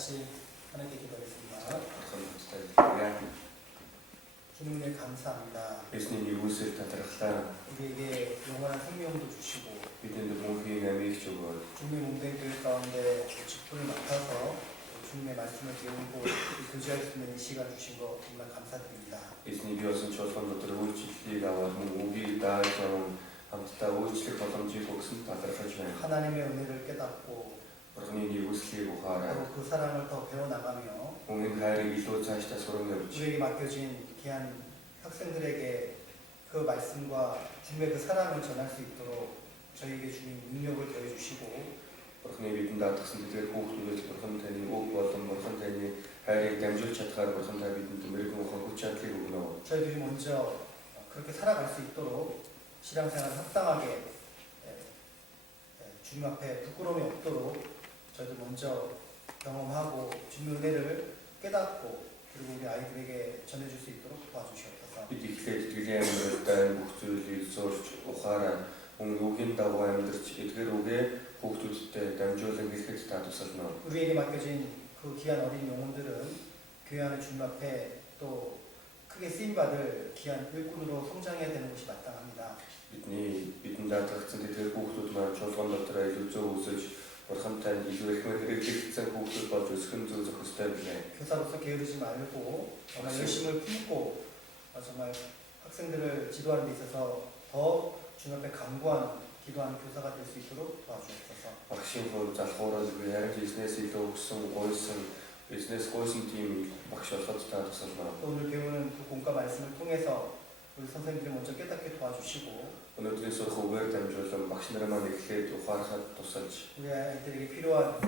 같이 하나님께 기도하겠습니다. 주님께 감사합니다. 예수님이 무엇을 다들었다. 우리에게 영원한 생명도 주시고 믿음도 모히 남이 주고 주님의 몸된 교회 가운데 직분을 맡아서 주님의 말씀을 배우고 교제할 수 있는 이 시간 주신 거 정말 감사드립니다. 예수님이 와서 조선도들 우치리가 와서 우리 다에서 함께 우치리 거성지고 큰 다들어주네. 하나님의 은혜를 깨닫고 그러니 우스리고 하라. 또 그 사랑을 더 배워나가며 오늘 가을에 이도 자시다 소름을 우리에게 맡겨진 귀한 학생들에게 그 말씀과 주님의 그 사랑을 전할 수 있도록 저희에게 주님 능력을 더해주시고 그러니 믿음 다득선들 고국도를 그런다니 오고던 그런다니 하루에 담줄 찾아가 그런다 믿음도 밀고 하고 찾기고 저희들이 먼저 그렇게 살아갈 수 있도록 신앙생활을 합당하게 주님 앞에 부끄러움이 없도록 저희들 먼저 경험하고 주님의 은혜를 깨닫고 그리고 우리 아이들에게 전해줄 수 있도록 도와주시옵소서. 이렇게 드리는 목소리를 소르치 오하라 옹욕인다고 함들지 이들에게 고국도때 담줄을 계속 다투었나. 우리에게 맡겨진 그 귀한 어린 영혼들은 교회 안에 주님 앞에 또 크게 쓰임받을 귀한 일꾼으로 성장해야 되는 것이 마땅합니다. 믿음 다득선들 고국도만 조선도들아 이루죠 우스지 버함탄 이주의 그들을 직접 고국도 받을 스킨도 적스타일이네. 교사로서 게으르지 말고 정말 열심을 품고 정말 학생들을 지도하는 데 있어서 더 주님 앞에 간구하는 기도하는 교사가 될 수 있도록 도와주옵소서. 박신호 자포라도 그냥 비즈니스에 또 무슨 비즈니스 고슨 팀 박셔서 다투었나. 오늘 배우는 그 공과 말씀을 통해서 우리 선생님들이 먼저 깨닫게 도와주시고 오늘은 소고를 담줘서 박신들만 이렇게 화가 떴었지. 우리 아이들에게 필요한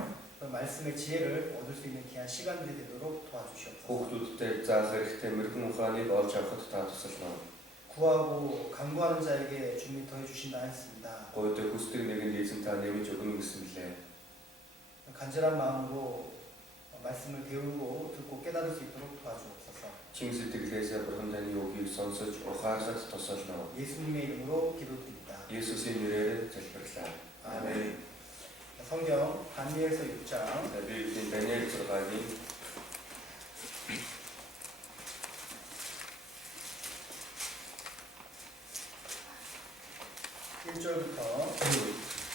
말씀의 지혜를 얻을 수 있는 귀한 시간들이 되도록 도와주시옵소서. 고국도 때 자세히 때문에 무관이 어차피 다투었나. 구하고 간구하는 자에게 주님이 더해 주신다 했습니다. 그때 구스들이 내게 예슨 다 내면 조금 있습니다. 간절한 마음으로 말씀을 배우고 듣고 깨달을 수 있도록 도와주옵소서. 칭스들 그래서 그런다니 여기 선서 화가 떴었나. 예수님의 이름으로 기도드립니다. 예수의 이름으로 기도드립니다. 아멘. 성경 다니엘서 6장 나비 다니엘 들어가기 1절부터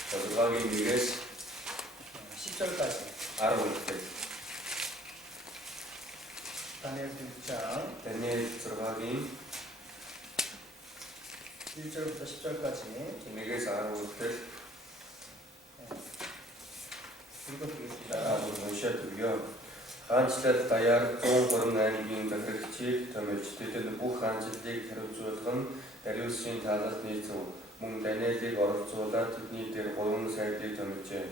들어가기 위해 10절까지 알아볼게. 다니엘서 6장 다니엘 들어가기 1절부터 10절까지 내게서 알아볼게. 읽어드리겠습니다. уншаад хаанчлал даяар 138-ийн захирагчийг томилжтэд бүх хаанчлалыг хариуцуулах нь Дариусын талаас нийцв. Мөн Даниэлийг оролцуулаад тэдний дээр 3 сайдыг томилжээ.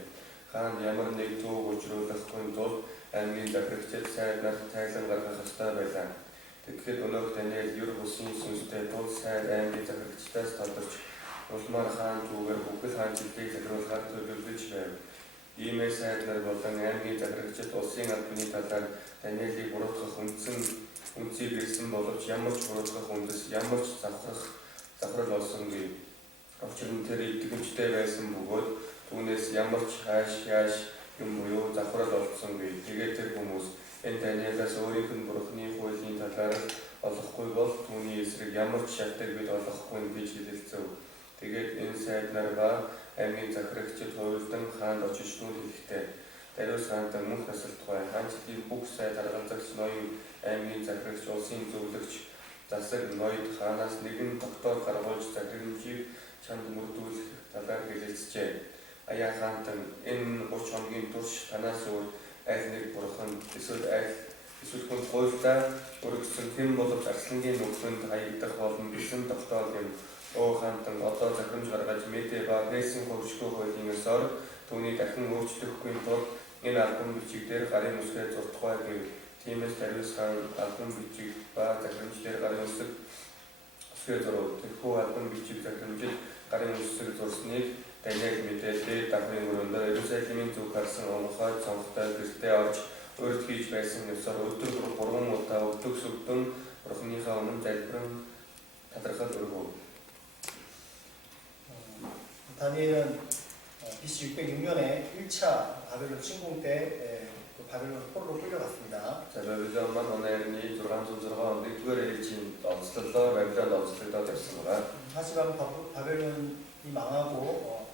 Хаан ямар нэг төв учруулахгүй тул аймгийн захирагчид сайд нарт тайлан гаргах ёстой байлаа. Тэгэхэд өнөөх Даниэл юр бусын сүнстэй тул сайд аймгийн захирагчдаас тодорч улмаар хаан зүгээр бүхэл хаанчлалыг захируулахаар төлөвлөж байв. Иймээ сайд нар болон аймгийн захирагчид улсын албаны талаар Даниэлийг буруутгах үнцийг ирсэн боловч ямар ч буруутгах үндэс ямар ч завхрал олсонгүй. Учир нь тэр итгэмжтэй байсан бөгөөд түүнээс ямар ч хааш юм буюу завхрал олсонгүй. Тэгээд тэр хүмүүс энэ Даниэлээс өөрийнх нь бурхны хуулийн талаар олохгүй бол түүний эсрэг ямар ч шалтгаан бид олохгүй гэж хэлэлцэв. Тэгээд энэ сайд нар ба аймгийн захирагчид хуйлдан хаанд очиж түүнд хэлэхдээ Дариус хаантай мөнх насалтгай хаанчлалын бүх сайд аргалзагч ноён аймгийн захирагч улсын зөвлөгч засаг ноёд хаанаас нэгэн доктор гаргуулж захирамжийг чанд мөрдүүлэх талаар хэлэлцжээ. Аяа хаантан энэ 30 хоногийн турш танаас өөр аль нэг бурхан эсвэл хүн хуйлдаа өргөсөн хэн боловч арслангийн нүгсэнд хаягдах болон гэсэн доктор юм. Хаантан одоо захирамж гаргаж мэдээ ба пресийн хөвшгөө хуулийн ёсоор түүнийг дахин өөрчлөхгүй тул энэ албан бичиг дээр гарын үсгээ зурдахгүй гэв. Тиймээс Дариус хаан албан бичиг ба захирамж дээр гарын үсгээ зурв. Тэрхүү албан бичиг захирамжид гарын үсэг зурсныг Даниэл мэдээлээ давхрын өрөөндөө Иерусалимын зүг харсан онхой цонхтой гэртээ орж урд хийж байсан ёсоор өдөр 3 удаа өдөг сүгдэн бурхныхаа өмнө залбирэн талархал өргөв. 다니엘은 BC 606년에 1차 바벨론 침공 때 바벨론 포로로 끌려갔습니다. За Бабилон маань оны 606 онд 1-р ээлжийн онцлолоор Бабилонд онцлогдоод байсан байгаа. 하지만 바벨론이 망하고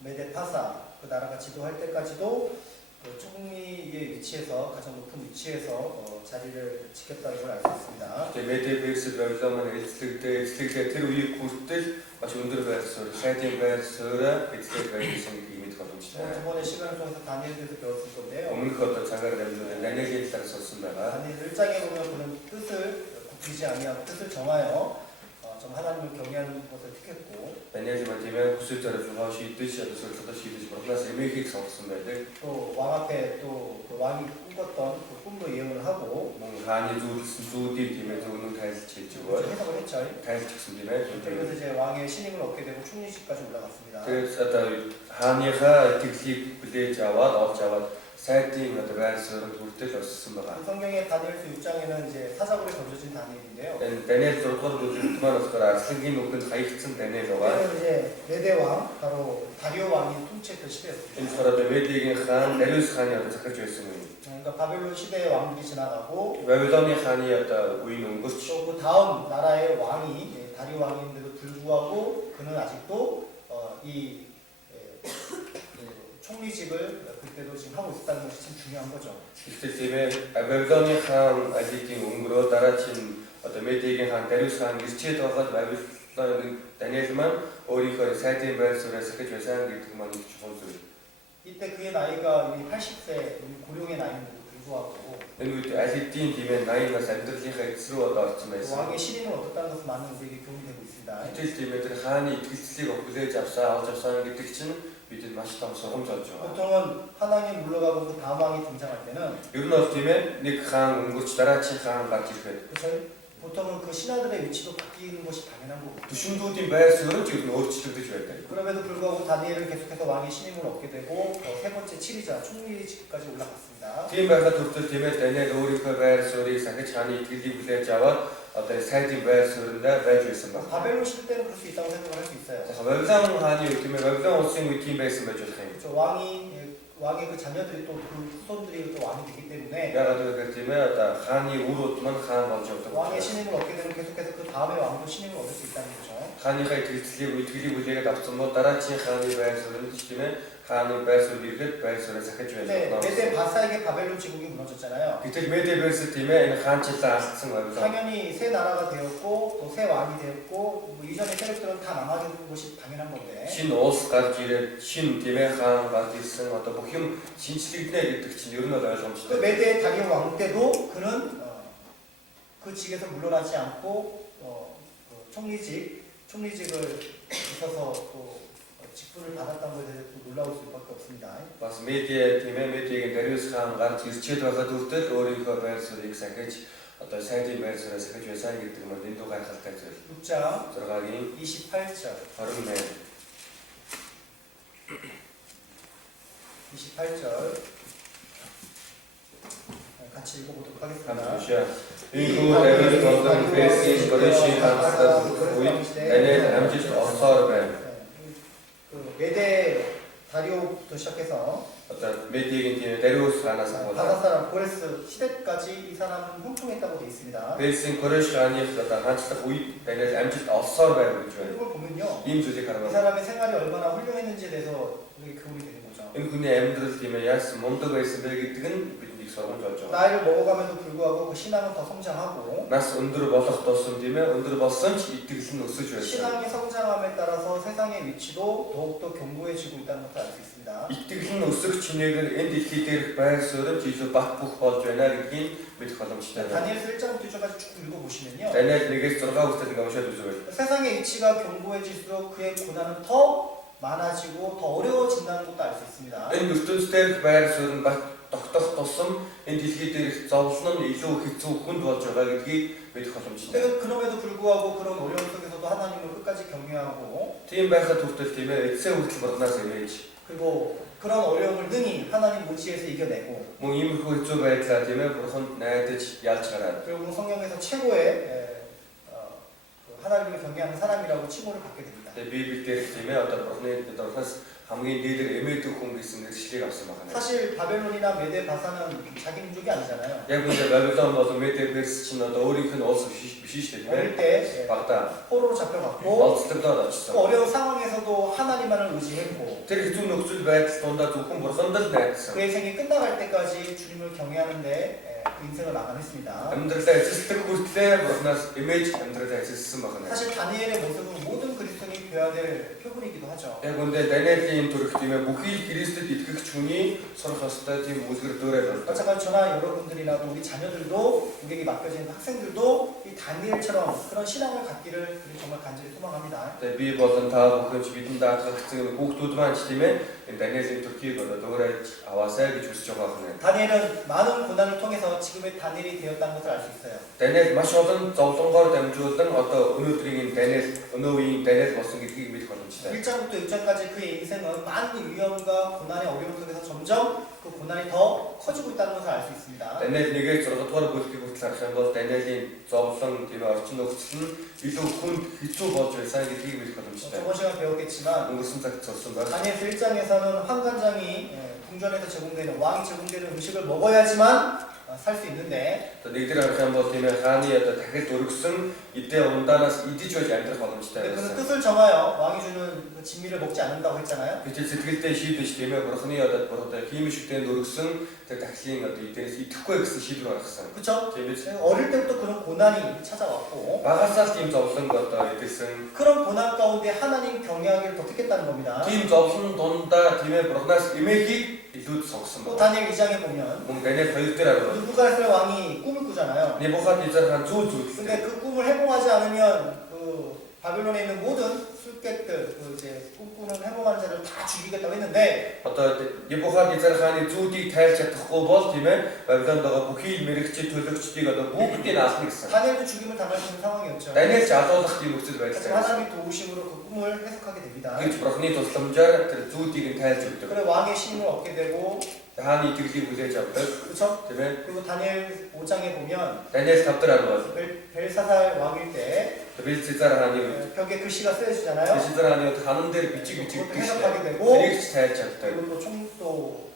메데파사 그 나라가 지도할 때까지도 그 총리의 위치에서 가장 높은 위치에서 자리를 지켰다는 걸 알 수 있습니다. Тэгээ Меде Персид Бабилон маань эзлэгдээ тэр үеийг хүртэл маш өндөр байр суурь, сайдын байр суурь эзлэх байсан гэдгийг мэдэх боломжтой. 저번에 시간을 통해서 다니엘에서 배웠을 건데요. Өмнөх одоо цагаар дамжуулан Даниэлийн талаар сонссон байгаа. 다니엘 1장에 보면 그는 뜻을 굽히지 아니하고 뜻을 정하여 좀 하나님을 경외하는 것을 택했고 Даниэл маань тийм ээ хүсэл зорилгоо шийдэж, асуудлаа шийдэж бодлоос эмээхийг сонгосон байдаг. 또 왕 앞에 또 그 왕이 꿈꿨던 그 꿈도 예언을 하고 Мөн хааны зүйлсэн зүүдийг тийм ээ зөвнөг тайлж хэлж өгөө. 해석을 했죠. Тайлж өгсөн тийм ээ. 그래서 이제 왕의 신임을 얻게 되고 총리직까지 올라갔습니다. Тэгээд одоо хааныхаа итгэлийг хүлээж аваад олж аваад сайдын одоо байр суурьд хүртэл өссөн байгаа. 성경의 다니엘서 6장에는 이제 사자굴에 던져진 다니엘인데요. Энэ Даниэл 6-р бүлэгт маань болохоор арслангийн нүдэнд хаягдсан Даниэл байгаа. 이때는 이제 메대 왕 바로 다리오 왕이 통치했던 시대였습니다. Энэ болохоор одоо Медигийн хаан, Дариус хааны одоо захирч байсан үе. 그러니까 바벨론 시대의 왕들이 지나가고 Бабилоны хааны одоо үеийн өнгөрч 또 그 다음 나라의 왕이 다리오 왕인데도 불구하고 그는 아직도 이 총리직을 그때도 지금 하고 있다는 것이 참 중요한 거죠. Гэхдээ тийм ээ Бабилоны хаан Алидийн өнгөрөө дараагийн одоо Медигийн хаан, Дариус хаан гэрчээд байгаад Бабилоны Даниэл маань өөрийнхөө сайдын байр сууриас захиж байсан гэдэг маань их чухал зүйл. 이때 그의 나이가 이미 80세 고령의 나이인데도 불구하고 Энэ үед Алидийн тийм ээ 80-аас амьдралынхаа эсрэг одоо орсон байсан. 왕의 신임을 얻었다는 것은 많은 우리에게 교훈이 되고 있습니다. Гэтэл тийм ээ тэр хааны итгэлцлийг хүлээж авсан, олж авсан гэдэг чинь бидэнд маш том сургамж болж байгаа. 보통은 한 왕이 물러가고 그 다음 왕이 등장할 때는 Ер нь бол тийм ээ нэг хаан өнгөрч дараагийн хаан гарч ирэхэд 그래서 보통은 그 신하들의 위치도 바뀌는 것이 당연한 거고. түшиндүүдийн байр суурь ч ер нь өөрчлөгдөж байдаг. 그럼에도 불구하고 다니엘은 계속해서 왕의 신임을 얻게 되고 세 번째 7위자 총리직까지 올라갔습니다. Тийм байхад хүртэл тийм ээ Даниэл өөрийнхөө байр суурийг сахиж хааны итгэлийг хүлээж аваад одоо сайдын байр суурьндаа байж байсан байна. 바벨론 시대 때는 그럴 수 있다고 생각을 할 수 있어요. Бабилон хааны үед тийм ээ Бабилон улсын үед тийм байсан байж болох юм. 그렇죠. 왕의 그 자녀들이 또 그 후손들이 또 왕이 되기 때문에 Ягаад гэвэл тийм ээ одоо хааны үрүүд маань хаан болж явдаг. 왕의 신임을 얻게 되면 계속해서 그 다음에 왕도 신임을 얻을 수 있다는 거죠. Хааныхаа итгэлийг хүлээгээд авсан бол дараагийн хааны байр суурьнд ч тийм ээ хааны байр суурь ирэхэд байр суурь сахиж байж 네, болно. 메데 바사에게 바벨론 제국이 무너졌잖아요. Гэтэл Меде Перс тийм ээ энэ хаанчлан алдсан Бабилон. 당연히 새 나라가 되었고 또 새 왕이 되었고 뭐 이전의 세력들은 다 망하는 것이 당연한 건데 Шинэ улс гарч ирээд шинэ тийм ээ хаан гарч ирсэн одоо бүх юм шинжлэгдэнэ гэдэг чинь ер нь бол 그 ойлгомжтой. 메데 다리오 왕 때도 그는 그 직에서 물러나지 않고 그 총리직을 있어서 또 직분을 받았다는 것에 대해서 또 놀라울 수밖에 없습니다. Бас медиа тийм ээ Медигийн Дариус хаан гарч ирчээд байхад үртэл өөрийнхөө байр суурийг сахиж одоо сайдын байр сууриа сахиж байсан гэдэг нь дэндүү гайхалтай зүйл. 6장 6-гийн 28절 28절 같이 읽어보도록 하겠습니다. хамтдаа энэ Давид болон Персийн Корешийн хаанаас үед Даниэл амжилт олсоор байна. 그 메데 다리오부터 시작해서 Одоо Медигийн тийм Дариус хаанаас 다섯 ахуулаад 사람 고레스 시대까지 이 사람은 형통했다고 되어 있습니다. Персийн Кореш хааны одоо хаанчлах үед Даниэл амжилт олсоор байна гэж байна. 이걸 보면요, Ийм зүйлийг 이 хараад 사람의 생활이 얼마나 훌륭했는지에 대해서 우리에게 교훈이 되는 거죠. энэ хүний амьдрал тийм ээ яасан мундаг байсан бэ гэдэг нь бидний сургамж болж байгаа. 나이를 먹어가면서 불구하고 그 신앙은 더 성장하고 Нас өндөр болох тусам тийм ээ өндөр болсон ч итгэл нь өсөж байсан. 신앙이 성장함에 따라서 세상의 위치도 더욱더 견고해지고 있다는 것을 알 수 있습니다. Итгэл нь өсөх чинээгээр энэ дэлхий дээрх байр суурь илүү бат бөх болж байна гэдгийг мэдэх боломжтой байна. 다니엘서 1장부터 6장까지 쭉 읽어보시면요, Даниэл 1-6 хүртэл ингээ уншаад үзвэл 세상의 위치가 견고해질수록 그의 고난은 더 많아지고 더 어려워진다는 것도 알 수 있습니다. энэ ертөнцийн дээрх байр суурь нь бат тогтох тусам энэ дэлхий дээрх зовлон нь илүү хэцүү хүнд болж байгаа гэдгийг мэдэх боломжтой. 그럼에도 불구하고 그런 어려움 속에서도 하나님을 끝까지 경외하고 Тийм байхад хүртэл тийм ээ эцсийн хүртэл бурхнаас эмээж 그리고 그런 어려움을 능히 하나님 의지에서 이겨내고 мөн иймэрхүү хэцүү байдлаа тийм ээ бурханд найдаж ялж гараад 그리고 성경에서 최고의 하나님을 경외하는 사람이라고 칭호를 받게 됩니다. Тэгээ Библи дээр тийм ээ одоо бурхнаас хамгийн дээд эмээдэг хүн гэсэн нэршлиг авсан байна. 사실 바벨론이나 메데 바사는 자기 민족이 아니잖아요. Яг үнэ Бабилон болон Меде Перс чинь одоо өөрийнх нь улс биш шүү дээ. 어릴 때 Багада 포로로 잡혀갔고 олзлогдоод очсон. 또 어려운 상황에서도 하나님만을 의지했고 Тэр хэцүү нөхцөл байдал дундаа зөвхөн бурханд л найдсан. 그 인생이 끝나갈 때까지 주님을 경외하는데 그 인생을 마감했습니다. Амьдралаа эзэлдэг хүртлээр бурхнаас эмээж амьдралаа эзэлсэн байна. 사실 다니엘의 모습은 모든 그리스도인이 되어야 될 표본이기도 하죠. Яг үнэ Даниэлийн төрх тийм ээ бүхий л Христэд итгэгч хүний сурах ёстой тийм үлгэр дөөрэй болдог. 마찬가지로 저나 여러분들이나 또 우리 자녀들도 우리에게 맡겨진 학생들도 이 다니엘처럼 그런 신앙을 갖기를 우리 정말 간절히 소망합니다. Тэгээ би болон та бүхэн ч бидэнд даатгагдсан хүүхдүүд маань ч тийм ээ энэ Даниэлийн төрхийг одоо дөөрэй аваасаа гэж хүсэж байгаа юм. 다니엘은 많은 고난을 통해서 지금의 다니엘이 되었다는 것을 알 수 있어요. Даниэл маш олон зовлонгоор дамжуулан одоо өнөөдрийн Даниэл өнөөгийн Даниэл болсон гэдгийг мэдэх боломжтой. 1장부터 6장까지 그의 인생은 많은 위험과 고난의 어려움 속에서 점점 그 고난이 더 커지고 있다는 것을 알 수 있습니다. Даниэл 1-ээс 6 дугаар бүлгийг хүртэл харах юм бол Даниэлийн зовлон тийм орчин нөхцөл нь илүү хүнд хэцүү болж байсан гэдгийг мэдэх боломжтой. 저번 시간 배웠겠지만 өнгөрсөн цагт сонссон байна. 다니엘 1장에서는 환관장이 궁전에서 제공되는 왕이 제공되는 음식을 먹어야지만 살 수 있는데 Одоо нэгдэр харах юм бол тийм ээ хааны одоо дахид өргөсөн эдээ ундаанаас идэж байж амьдрах боломжтой 그는 байсан. 뜻을 정하여 왕이 주는 그 진미를 먹지 않는다고 했잖아요. Гэтэл сэтгэлдээ шийдэж тийм ээ бурхны одоо хийм шигтэнд өргөсөн тэр дахлын одоо эдээс идэхгүй гэсэн шийдвэр гаргасан. 그렇죠? Тийм биз? 어릴 때부터 그런 고난이 찾아왔고 Багасаас тийм зовлонг одоо эдэлсэн. 그런 고난 가운데 하나님 경외하기를 더 택했다는 겁니다. Тийм зовлон дундаа тийм ээ бурхнаас эмээхийг илүү сонгосон 또 байна. 다니엘 2장에 보면 Мөн Даниэл 2 дээр харах. 느부갓네살 왕이 꿈을 꾸잖아요. Небухаднецар хаан зүйл 근데 зүйлсэн. 그 꿈을 해몽하지 않으면 그 바빌론에 있는 모든 술객들 그 이제 꿈꾸는 해몽하는 자를 다 죽이겠다고 했는데 Одоо Небухаднецар хааны зүйлийг тайлж чадахгүй бол тийм ээ Бабилонд байгаа бүхий мэрэгчид төлөгчдийг одоо бүгдийг наална гэсэн. 다니엘도 죽임을 당할 수 있는 상황이었죠. Даниэл ч алуулах тийм нөхцөл 하지만 байдал. 하나님의 도우심으로 그 꿈을 해석하게 됩니다. Гэж бурхны тусламжаар тэр зүйлийг нь тайлж өгдөг. 그래 왕의 신임을 얻게 되고 Хааны итгэлийг хүлээж авдаг. 그렇죠? Тийм ээ. 그리고 다니엘 5장에 보면 Даниэл 5 дээр харвал 벨사살 왕일 때 Белцезар хааны 벽에 글씨가 쓰여지잖아요. Белцезар хааны 하는 дээр бичиг 그것도 гэж 해석하게 되고 тэрийг ч тайлж авдаг. 그리고 또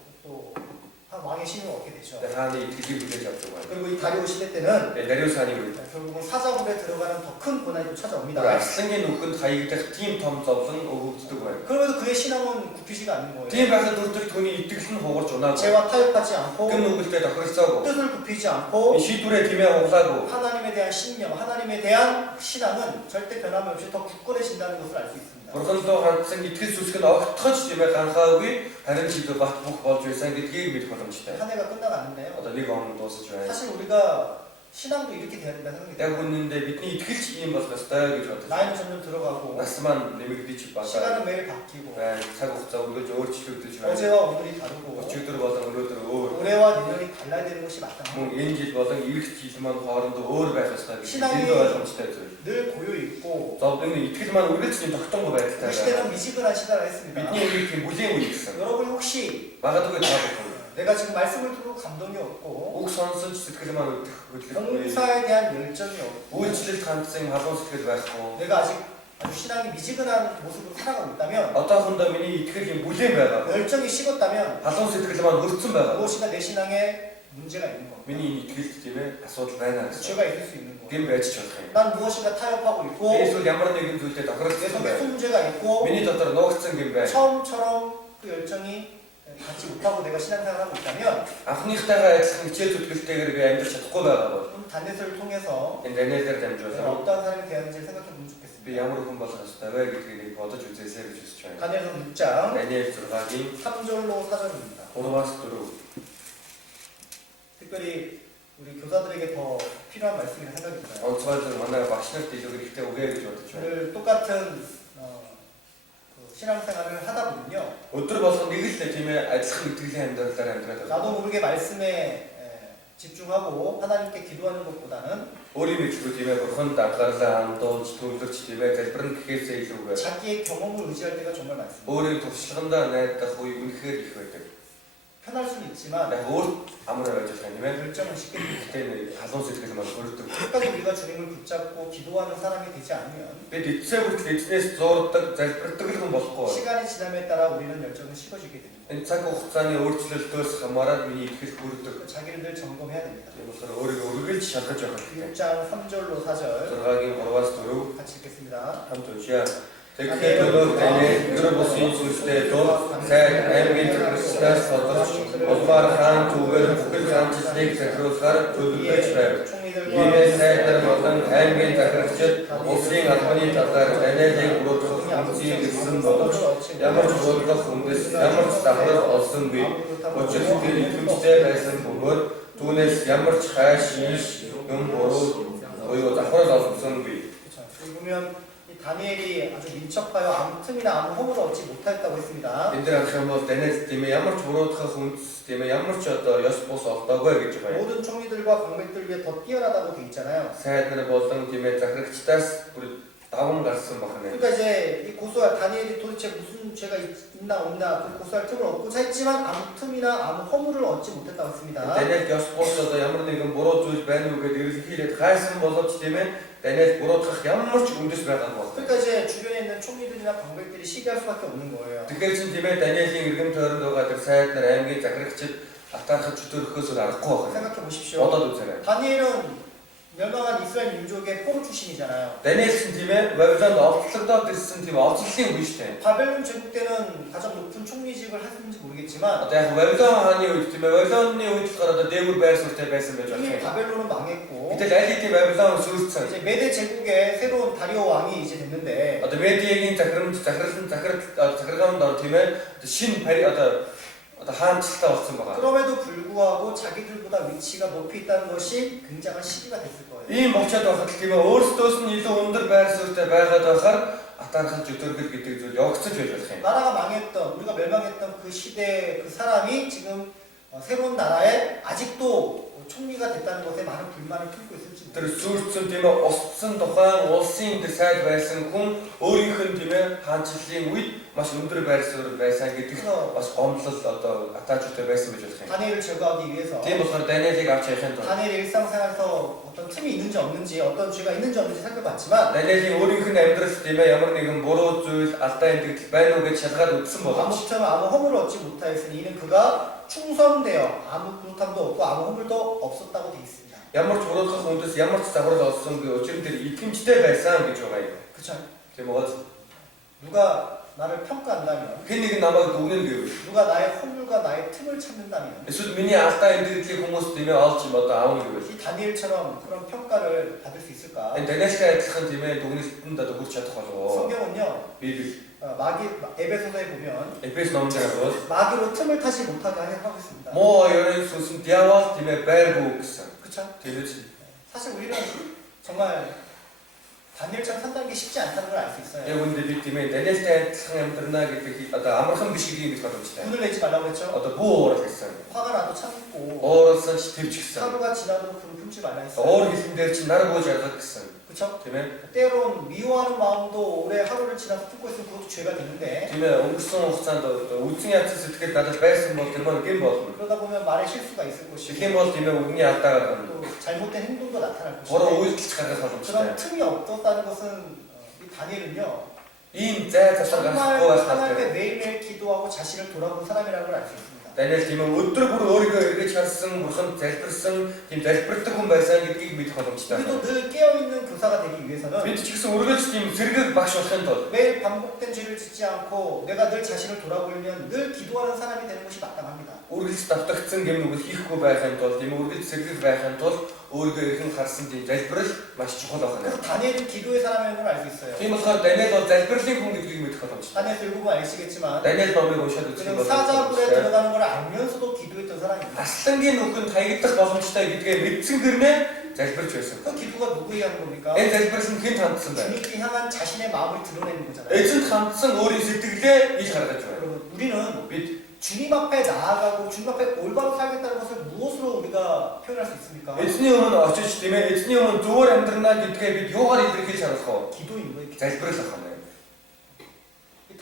왕의 신임을 얻게 되죠. 하나의 이тгэ기 문제 잡고 와요. 그리고 이 다리오 시대 때는 다리우스 아니고 결국은 사자굴에 들어가는 더 큰 고난이 또 찾아옵니다. 승리 높은 다이기다 팀 톰섭은 오국지도 와요. 그럼에도 그의 신앙은 굽히지가 않는 거예요. 팀 가서 둘들 돈이 이득은 호걸 전하고 죄와 타협하지 않고 그 누굴 때다 그랬다고 뜻을 굽히지 않고 시둘의 팀에 호사고 하나님에 대한 신념, 하나님에 대한 신앙은 절대 변함이 없이 더 굳건해진다는 것을 알 수 있습니다. бурханд хандсан итгэл сүсгэн огтхож тиймээ ганхаагүй харин чиглэл бат бүх болж байсан гэдгийг мэдэх боломжтой. 한 해가 끝나갔는데요. Одоо нэг он дуусаж байна. 사실 우리가 신앙도 이렇게 돼야 된다는 생각이 Яг 들어요. үнэндээ бидний итгэлч ийм болох ёстой гэж боддог. 나이는 점점 들어가고 Нас маань нэмэгдэж байна. 시간은 매일 바뀌고 цаг хугацаа өргөж өөрчлөгдөж байна. 어제와 오늘이 다르고 Өчигдөр болон өнөөдөр өөр. 올해와 내년이 달라야 되는 것이 마땅합니다. Мөн энэ жил болон эх жил маань хоорондоо өөр байх ёстой гэж 신앙이 энд ойлгомжтой зүйл. 늘 고요 있고 Энэ итгэл маань үргэлжлэн тогтонгүй 그 байдалтай. 시대는 미지근한 시대라 했습니다. Бидний үеийг тийм бүлийн үе гэсэн. 여러분이 혹시 Магадгүй та бүхэн 내가 지금 말씀을 듣고 감동이 없고 үг сонсож сэтгэл маань хөдлөхгүй. 봉사에 대한 열정이 없고 Үйлчлэлд хандсан халуун сэтгэл байхгүй. 내가 아직 아주 신앙이 미지근한 모습으로 살아가고 있다면 Одоохондоо миний итгэл юм бүлийн байгаа. 열정이 식었다면 Халуун сэтгэл маань өрцөн байгаа. 무엇인가 내 신앙에 문제가 있는 겁니다. Миний итгэл тийм ээ асуудал байна гэсэн. 죄가 있을 수 있는 거예요. Гэм байж ч болох юм. 난 무엇인가 타협하고 있고 Эсвэл ямар нэгэн зүйлтэй 내 тохиролцсон 속에 байна. 소문제가 있고 Миний дотор нуугдсан гэм байна. 처음처럼 그 열정이 갖지 못하고 내가 신앙생활하고 있다면 Анхныхтайгаа адилхан хичээл зүтгэлтэйгээр би амьдрах чадахгүй байгаа бол 다니엘을 통해서 энэ Даниэлээр 내가 дамжуулан 어떠한 사람이 되었는지를 생각해 보면 би 좋겠습니다. ямар хүн болох ёстой вэ гэдгийг бодож үзээсэй гэж хүсэж байна. 다니엘서 6장 Даниэл 6-гийн 3절로 4절입니다. 3-аас 4. 특별히 우리 교사들에게 더 필요한 말씀이라 생각이 들어요. Онцгойлон манай багш нарт илүү хэрэгтэй үгээ гэж бодож байна. 오늘 똑같은 그 신앙생활을 하다 보면요. Өдөр болгон нэг л тийм ээ адилхан итгэлийн амьдралаар амьдраад байна. 나도 모르게 말씀에 집중하고 하나님께 기도하는 것보다는 Өөрийн мэдлгүй тийм ээ бурханд анхаарлаа хандуулж төвлөрч тийм ээ залбирна гэхээсээ илүүгээр 자기의 경험을 의지할 때가 정말 많습니다. өөрийн туршлагандаа найдах үе үнэхээр их байдаг. 편할 수는 있지만 Яг өөр амраа байж байгаа юм байна. 결정은 쉽게 됩니다. Гэтэ нэг халуун сэтгэл маань өөртөө. 끝까지 우리가 주님을 붙잡고 기도하는 사람이 되지 않으면 Бид эцсээ хүртэл эзнээс зуурдаг, залбирдаг л хүн болохгүй. 시간이 지남에 따라 우리는 열정은 식어지게 됩니다. Энэ цаг хугацааны өөрчлөлтөөс хамаараад миний итгэл хүрдэг. 자기를 늘 점검해야 됩니다. Тийм болохоор өөрийгөө үргэлж шалгаж явах хэрэгтэй. 6장 3절로 4절 6-гийн 3-аас 4 같이 읽겠습니다. хамт уншия. Тэгэхэд өнөө таны өнөр бусын зүйлстэй дур сайн аймгийн Христос бодож улмаар хаан түгээр бүхэл хаанчлалыг захируулахаар төлөвлөж байв. Иймээс сайдар болон аймгийн захирагчид улсын албаны талаар танайлыг бүрдэх хүнсийг ирсэн боловч ямар ч бүрдэх хүндэс ямар ч давхар олсонгүй. Учир нь тэр ихэвчлэн байсан бөгөөд түүнээс ямар ч хайш юм буруу буюу давхар олсонгүй. 보면 다니엘이 아주 민첩하여 아무 틈이나 아무 허물을 얻지 못하였다고 했습니다. Энд дээр харах юм бол Даниэл тийм ямар ч буруудах хүнс тийм ямар ч одоо ёс бус олдоогүй гэж байна. 모든 총리들과 광맥들 위해 더 뛰어나다고 돼 있잖아요. Сайд нар болон тийм захирагчдаас бүр даван гарсан бахна. 그러니까 이제 이 고소할 다니엘이 도대체 무슨 죄가 있나 없나 그 고소할 틈을 얻고자 했지만 아무 틈이나 아무 허물을 얻지 못했다고 했습니다. Даниэл ёс бус одоо ямар нэгэн буруу зүйл байна уу гэдээ ерөнхийдөө хайсан боловч тийм ээ Даниэл буруудах ямар ч үндэс байгаагүй байна. 그러니까 이제 주변에 있는 총리들이나 광맥들이 시기할 수밖에 없는 거예요. Тэгэхээр чинь тийм ээ Даниэлийн иргэм тойронд байгаа тэр сайд нар аймгийн захирагчид атаархад чөтөрөхөөс аргагүй байна. 생각해 보십시오. Бодоод үзээрэй. 다니엘은 멸망한 이스라엘 민족의 포로 출신이잖아요. Даниэл чинь тийм ээ Бабилонд овтлогдоод ирсэн тийм овтлын хүн шүү дээ. 바벨론 제국 때는 가장 높은 총리직을 했는지 모르겠지만 Одоо яг Бабилон хааны үед тийм ээ Бабилоны үед болохоор одоо дээгүүр байр суурьтай байсан байж 이미 болох юм. 바벨론은 망했고 Гэтэл аль хэдийн Бабилон сүрсэн. 이제 메대 제국의 새로운 다리오 왕이 이제 됐는데 Одоо Медиагийн захиргаанд ор тийм ээ шинэ пари одоо хаанчлалтай болсон байгаа. 그럼에도 불구하고 자기들보다 위치가 높이 있다는 것이 굉장한 시기가 됐을 거예요. Ийм болчиход байхад тийм ээ өөрсдөөс нь илүү өндөр байр суурьтай байгаад байхаар атаархал жүтөргөл гэдэг зүйл явагдаж байж болох юм. 나라가 망했던 우리가 멸망했던 그 시대 그 사람이 지금 새로운 나라에 아직도 총리가 됐다는 것에 많은 불만을 품고 있을지 Тэр 모르겠어요. сүрдсэн тийм ээ усцсан тухайн улсын тэр сайд байсан хүн өөрийнх нь тийм ээ хаанчлалын үед маш өндөр байр суурь байсан гэдэг бас гомдлол одоо атаачтай байсан гэж болох юм. 다니엘을 제거하기 위해서 Тийм болохоор Даниэлийг авч яхахын тулд 다니엘 일상생활에서 어떤 틈이 있는지 없는지 어떤 죄가 있는지 없는지 살펴봤지만 Даниэлийн өөрийнх нь амьдрал тийм ээ ямар нэгэн буруу зүйл алдаа эндэгдэл байна уу гэж шалгаад үзсэн боловч 아무처럼 아무 허물을 얻지 못하였으니 이는 그가 충성되어 아무 부족함도 없고 아무 허물도 없었다고 돼 있습니다. ямар ч буруудах хүндэс ямар ч заврал олсонгүй учир нь тэр итгэмжтэй байсан гэж байгаа юм. 그렇죠? Тийм үү? 누가 나를 평가한다면 Хэн нэг намайг дүгнэн гэв. 누가 나의 허물과 나의 틈을 찾는다면 Эсвэл миний алдаа эндэгдлийг хүмүүс тийм ээ олж одоо аавна гэв. 이 다니엘처럼 그런 평가를 받을 수 있을까? Энэ Даниэлтэй адилхан тийм ээ дүгнэлтэнд одоо хүрч чадах болов. 성경은요 Библи 마귀 에베소서에 보면 Эфес номдэр бол 마귀로 틈을 타지 못하게 하고 있습니다. муу ёрын сүнсэн диавол тийм ээ байргүй гэсэн. 그렇죠? Тэгээд 사실 우리는 정말 다니엘처럼 산다는 게 쉽지 않다는 걸 알 수 있어요. яг үндэ би тийм ээ Даниэлтэй адилхан амьдрнаа гэдэг одоо амархан биш гэдгийг бид бодомжтой. 분을 내지 말라고 했죠. Одоо буу уурал гэсэн. 화가 나도 참고 Ууралсан ч твж гэсэн. 하루가 지나도 그를 품지 말라 했어요. Уур хэлэн дээр чи нар бууж яргах гэсэн. 그렇죠? Тийм ээ. 때론 미워하는 마음도 오래 하루를 지나서 품고 있으면 그것도 죄가 되는데 Тийм ээ. Өнгөрсөн хугацаанд үдсэн ятсан сэтгэл надад байсан бол тэр маань гэм болно. 그러다 보면 말에 실수가 있을 Тэгэх 것이고 юм бол тийм ээ үгний алдаа гарна. 또 잘못된 행동도 나타날 Буруу 것이고 үйлдэлж гаргах 그런 боломжтой. 틈이 없었다는 것은 이 다니엘은요 Ийм зай засаг 정말 гарахгүй байх 하나님께 хэрэгтэй. 매일매일 기도하고 자신을 돌아본 사람이라는 걸 알 수 있습니다. Даниэл тийм ээ өдөр бүр өөрийгөө эргэж харсан, бурхан залбирсан, тийм залбирдаг хүн байсан гэдгийг мэдэх боломжтой. 우리도 늘 깨어있는 교사가 되기 위해서는 Бид ч гэсэн үргэлж тийм сэргэг багш болохын тулд 매일 반복된 죄를 짓지 않고 내가 늘 자신을 돌아보려면 늘 기도하는 사람이 되는 것이 마땅합니다. үргэлж давтагдсан гэм нүгэл хийхгүй байхын тулд, тийм үргэлж сэргэг байхын тулд өөрийгөө эргэн харсан тийм залбирал маш чухал байна. 그래서 다니엘은 기도의 사람이라는 걸 알 수 있어요. Тийм болохоор Даниэл бол залбирлын хүн гэдгийг мэдэх боломжтой. 다니엘 읽어보면 아시겠지만 Daниel номыг уншаад үзэх юм 그는 бол 사자굴에 들어가는 걸 알면서도 기도했던 사람입니다. Аслангийн нүхэнд хаягдах боломжтой гэдгээ мэдсэн гэрнээ залбирч байсан. 그 기도가 누구에게 하는 겁니까? Энэ залбирал нь хэн хандсан бэ? 주님께 향한 자신의 마음을 드러내는 거잖아요. Эзэнт хандсан өөрийн сэтгэлээ ил гаргаж байна. 여러분, 우리는 Бид 주님 앞에 나아가고 주님 앞에 올바로 살겠다는 것을 무엇으로 우리가 표현할 수 있습니까? эзний өмнө очиж тийм ээ эзний өмнө зүгээр амьдрнаа гэдгээ бид юугаар илэрхийлж харах вэ? 기도인 거예요. Залбирал ах юм.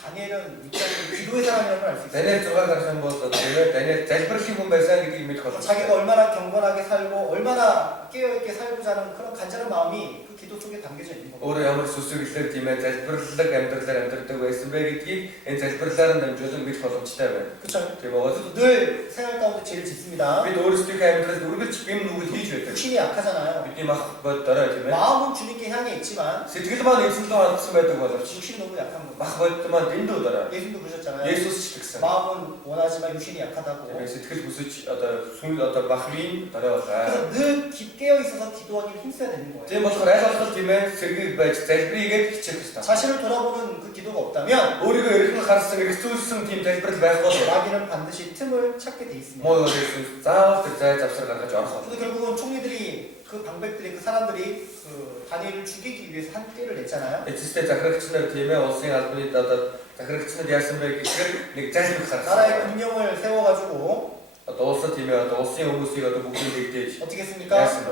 다니엘은 일단 기도의 사람이라는 걸 알 수 있어요. Даниэл 6 гарсан бол Даниэл залбирлын хүн байсан гэдгийг мэдэх болно. 자기가 얼마나 경건하게 살고 얼마나 깨어있게 살고자 하는 그런 간절한 마음이 그 기도 속에 담겨져 있는 겁니다. Өөрөө ямар сүсэглэлээр тийм ээ залбирлаг амьдралаар амьдардаг байсан бэ гэдгийг энэ залбирлаар нь дамжуулан мэдэх боломжтой байна. 그렇죠? Тийм үү? 늘 생활 가운데 죄를 짓습니다. Бид өөрсдийнхөө амьдралд үргэлж бим нүгэл хийж байдаг. 육신이 약하잖아요. Бидний мах бодорой тийм ээ. 마음은 주님께 향해 있지만 Сэтгэл маань эзэнтэй хандсан байдаг боловч 육신이 너무 약한 겁니다. мах бодит маань дэндүү дорой. 예수님도 그러셨잖아요. Есүс ч гэсэн. 마음은 원하지만 육신이 약하다고. Тийм ээ сэтгэл хүсэж одоо сүл одоо бахвын дорой байгаа. 그래서 늘 깨어 있어서 기도하기 힘써야 되는 거예요. Тийм болохоор аль болох тийм ээ сэргийг байж залбирыгээд хичээх хэрэгтэй. 자신을 돌아보는 그 기도가 없다면 Өөрийгөө эргэн харсан эргцүүлсэн тийм залбирал байх бол 마귀는 반드시 틈을 찾게 돼 있습니다. муу Есүс заавал тэр зай завсар гаргаж орох болно. 근데 결국은 총리들이 그 방백들이 그 사람들이 그 다니엘을 죽이기 위해서 한 떼를 냈잖아요. Эцэстээ захирагч нар тийм ээ улсын албаны одоо захирагч нар яасан бэ гэхээр нэг залбир 나라의 гаргасан. 군령을 세워가지고 Одоо улсад тийм ээ одоо улсын хүмүүсийг одоо бүгдийг нэгдээж 어떻게 했습니까? яасан бэ?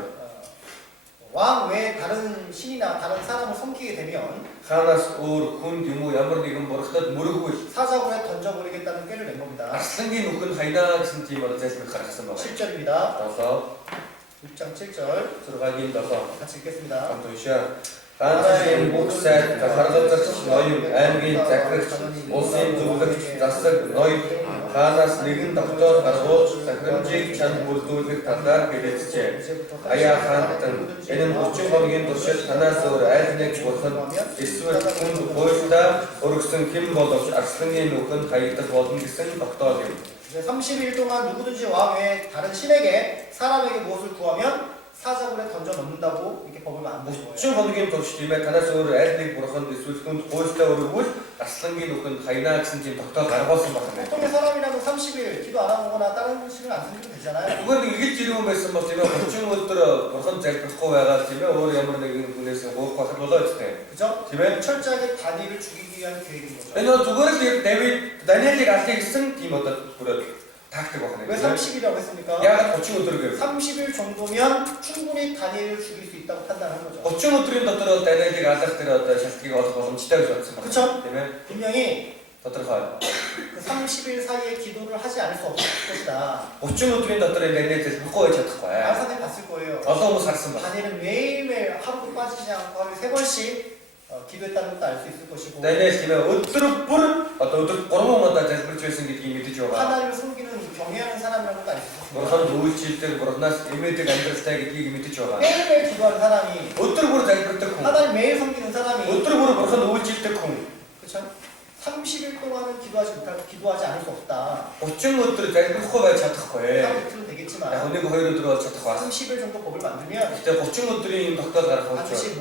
왕 외에 다른 신이나 다른 사람을 섬기게 되면 Хаанаас өөр хүнд юм уу ямар нэгэн бурхтад мөрөггүй 사자굴에 던져버리겠다는 꾀를 낸 겁니다. арслангийн нүхэнд хайнаа гэсэн тийм одоо залбир гаргасан байна. 7절입니다. 6장 7절 6-гийн 7 같이 읽겠습니다. хамт уншаа. Ганцхан бүх сайд харгалзагч ноён аймгийн захирагч улсын зөвлөгч засаг ноён хаанаас нэгэн доктор гаргуулж захирамжийг чанд бүрдүүлэх талаар хэлэлцжээ. Аяа хаантан энэ нь 30 хоногийн туршид танаас өөр аль нэг бурхан эсвэл хүнд хуйлдаа өргөсөн хэн боловч арслангийн нүхэнд хаягдах болно гэсэн тогтоол юм. 30일 동안 누구든지 왕 외에 다른 신에게 사람에게 무엇을 구하면 사자굴에 던져 넣는다고 이렇게 법을 만드신 거예요. 30 хоногийн туршид тийм ээ танаас өөр аль нэг бурханд эсвэл хүнд хуйлдаа өргөвөл арслангийн нүхэнд хаягнаа гэсэн тийм тогтоол гаргуулсан байна. 보통의 사람이라도 30일 기도 안 하거나 다른 신을 안 섬기면 되잖아요. Зүгээр нэг ингэж ирүүн байсан бол тийм ээ 30 өдөр бурхан залбирахгүй байгаа тийм ээ өөр ямар нэгэн хүнээс гоох байх болоо гэдэг. 그죠? Тийм ээ. 철저하게 다니엘을 죽이기 위한 계획인 거죠. Энэ зүгээр л Давид Даниэлийг алхах гэсэн тийм одоо бүр тактик байна. 왜 30일이라고 했습니까? Яг 30 өдөр гэв. 30일 정도면 충분히 다니엘을 죽일 수 있다고 판단한 거죠. 30 өдрийн дотор Даниэлийг алхах тэр одоо шалтгийг олох боломжтой гэж бодсон байна. 그쵸? Тийм ээ. 분명히 тодорхой. 그 30일 사이에 기도를 하지 않을 수 없을 것이다. 30 өдрийн дотор Даниэл залбихгүй байж чадахгүй. 다른 사람들이 봤을 거예요. олон хүмүүс харсан байна. 다니엘은 매일매일 하루도 빠지지 않고 하루에 3번씩 기도했다는 것도 알 수 있을 것이고 Даниэл тийм ээ өдөр бүр одоо өдөр 3 удаа залбирч байсан гэдгийг мэдэж байгаа. 하나님을 섬기는 경외하는 사람이라는 것도 알 수 있습니다. Бурханд үйлчлдэг, Бурханаас эмээдэг амьдралтай гэдгийг мэдэж байгаа. 매일매일 기도하는 사람이 Өдөр бүр залбирдаг хүн. 하나님 매일 섬기는 사람이 Өдөр бүр Бурханд үйлчлдэг хүн. 그렇죠? 30일 동안은 기도하지 않을 수 없다. 30 өдөр залбирахгүй байж чадахгүй. 하루 이틀은 Яг 되겠지만 нэг хоёр өдөр болж чадахгүй. 30일 정도 법을 만들면 Гэтэ 30 өдрийн тогтоол гаргах болж 반드시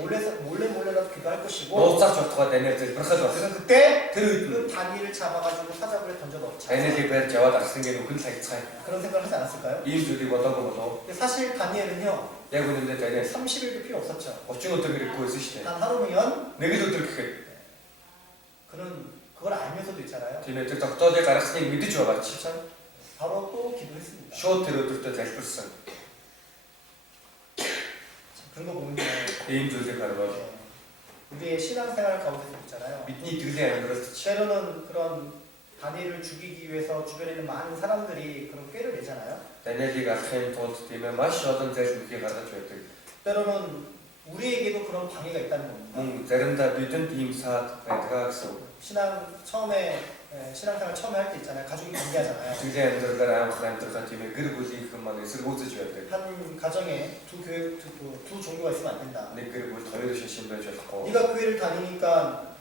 몰래라도 기도할 것이고 нууцаач утгаа Даниэл залбирхаж байна. 그래서 그때 Тэр үед 그 다니엘을 잡아가지고 사자굴에 던져 넣자. Даниэлийг барьж яваад арслангийн нүхэнд цагцгаая. 그런 생각을 하지 않았을까요? Ийм зүйлийг бодоогүй болов. 근데 사실 다니엘은요 Яг үнэндээ Даниэл 30일도 필요 없었죠. 30 өдөр хэрэггүй байсан шүү дээ. 단 하루면 Нэг л өдөр гэхэд 그는 그걸 알면서도 있잖아요. тийм ээ тэр тогтоолыг гаргасныг мэдэж байгаа чи. 그렇죠? 바로 또 기도했습니다. Шууд тэр өдөртөө залбирсан. 그런 거 보면요. Ийм зүйлийг харвал 우리의 신앙생활 가운데서 있잖아요. бидний итгэлийн амьдралд 때로는 그런 다니엘을 죽이기 위해서 주변에 있는 많은 사람들이 그런 꾀를 내잖아요. Даниэлийг алахын тулд тийм ээ маш олон залбирхийг гаргаж байдаг. 때로는 우리에게도 그런 방해가 있다는 겁니다. Мөн заримдаа бидэнд ийм саад байдаг гэсэн. 신앙생활 처음에 할 때 있잖아요. 가족이 관계하잖아요. Итгэлийн амьдралаар аимах амьдрахаа тийм ээ гэр бүлийнхэн маань эсэргүүцэж байдаг. 한 가정에 두 종교가 있으면 안 된다. Нэг гэр бүлд хоёр шашин байж болохгүй. 네가 교회를 다니니까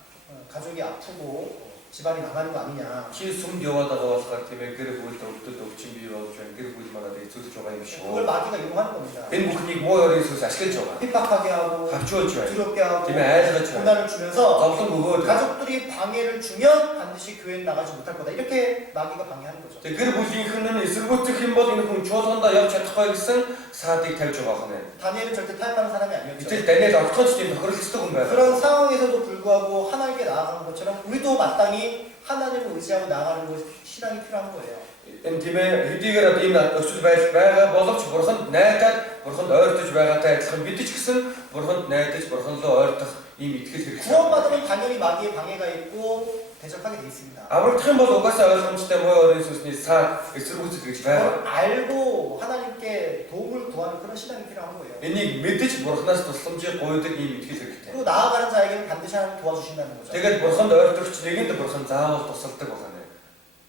가족이 아프고 집안이 망하는 거 아니냐. Чи сүмд яваад байгаа болохоор тийм ээ гэр бүлд өвдөд өвчин бий болж байна. Гэр бүл манад эцүүлж байгаа юм шиг. 그걸 마귀가 이용하는 겁니다. Энэ бүхнийг муу ёрын сүнс ашиглаж байгаа. 핍박하게 하고 Хавчуулж байна. 두렵게 하고 Тийм ээ айлгаж байна. 고난을 주면서 Зовлон өгөөд. 가족들이 방해를 주면 반드시 교회는 나가지 못할 거다. 이렇게 마귀가 방해하는 거죠. Тэг гэр бүлийнхэн нь эсэргүүцэх юм бол энэ хүн чуулгандаа явж чадахгүй гэсэн саадыг тавьж байгаа юм. 다니엘은 절대 타협하는 사람이 아니었죠. Гэтэл Даниэл огтхож тийм тохиолддог хүн байна. 그런 상황에서도 불구하고 하나님께 나아가는 것처럼 우리도 마땅히 하나님을 의지하고 나아가는 것이 신앙이 필요한 거예요. Энэ тийм ээ хэдийгээр ийм өсвөл байж байгаа боловч бурханд найдаад бурханд ойртож байгаатай адилхан бид ч гэсэн бурханд найдаж бурханд руу ойртох ийм итгэл хэрэгтэй. 구원받으면 당연히 마귀의 방해가 있고 대적하게 돼 있습니다. Аврагдахын бол угаасаа ойлгомжтой муу өрийн сүнсний саад эсэргүүцэл гэж байгаа. 그걸 알고 하나님께 도움을 구하는 그런 신앙이 필요한 거예요. Энийг мэдэж бурхнаас тусламжийг гуйдаг ийм итгэл хэрэгтэй. 그리고 나아가는 자에게는 반드시 하나님 도와주신다는 거죠. Тэгээд бурханд ойртогч нэгэнд бурхан заавал тусалдаг байна.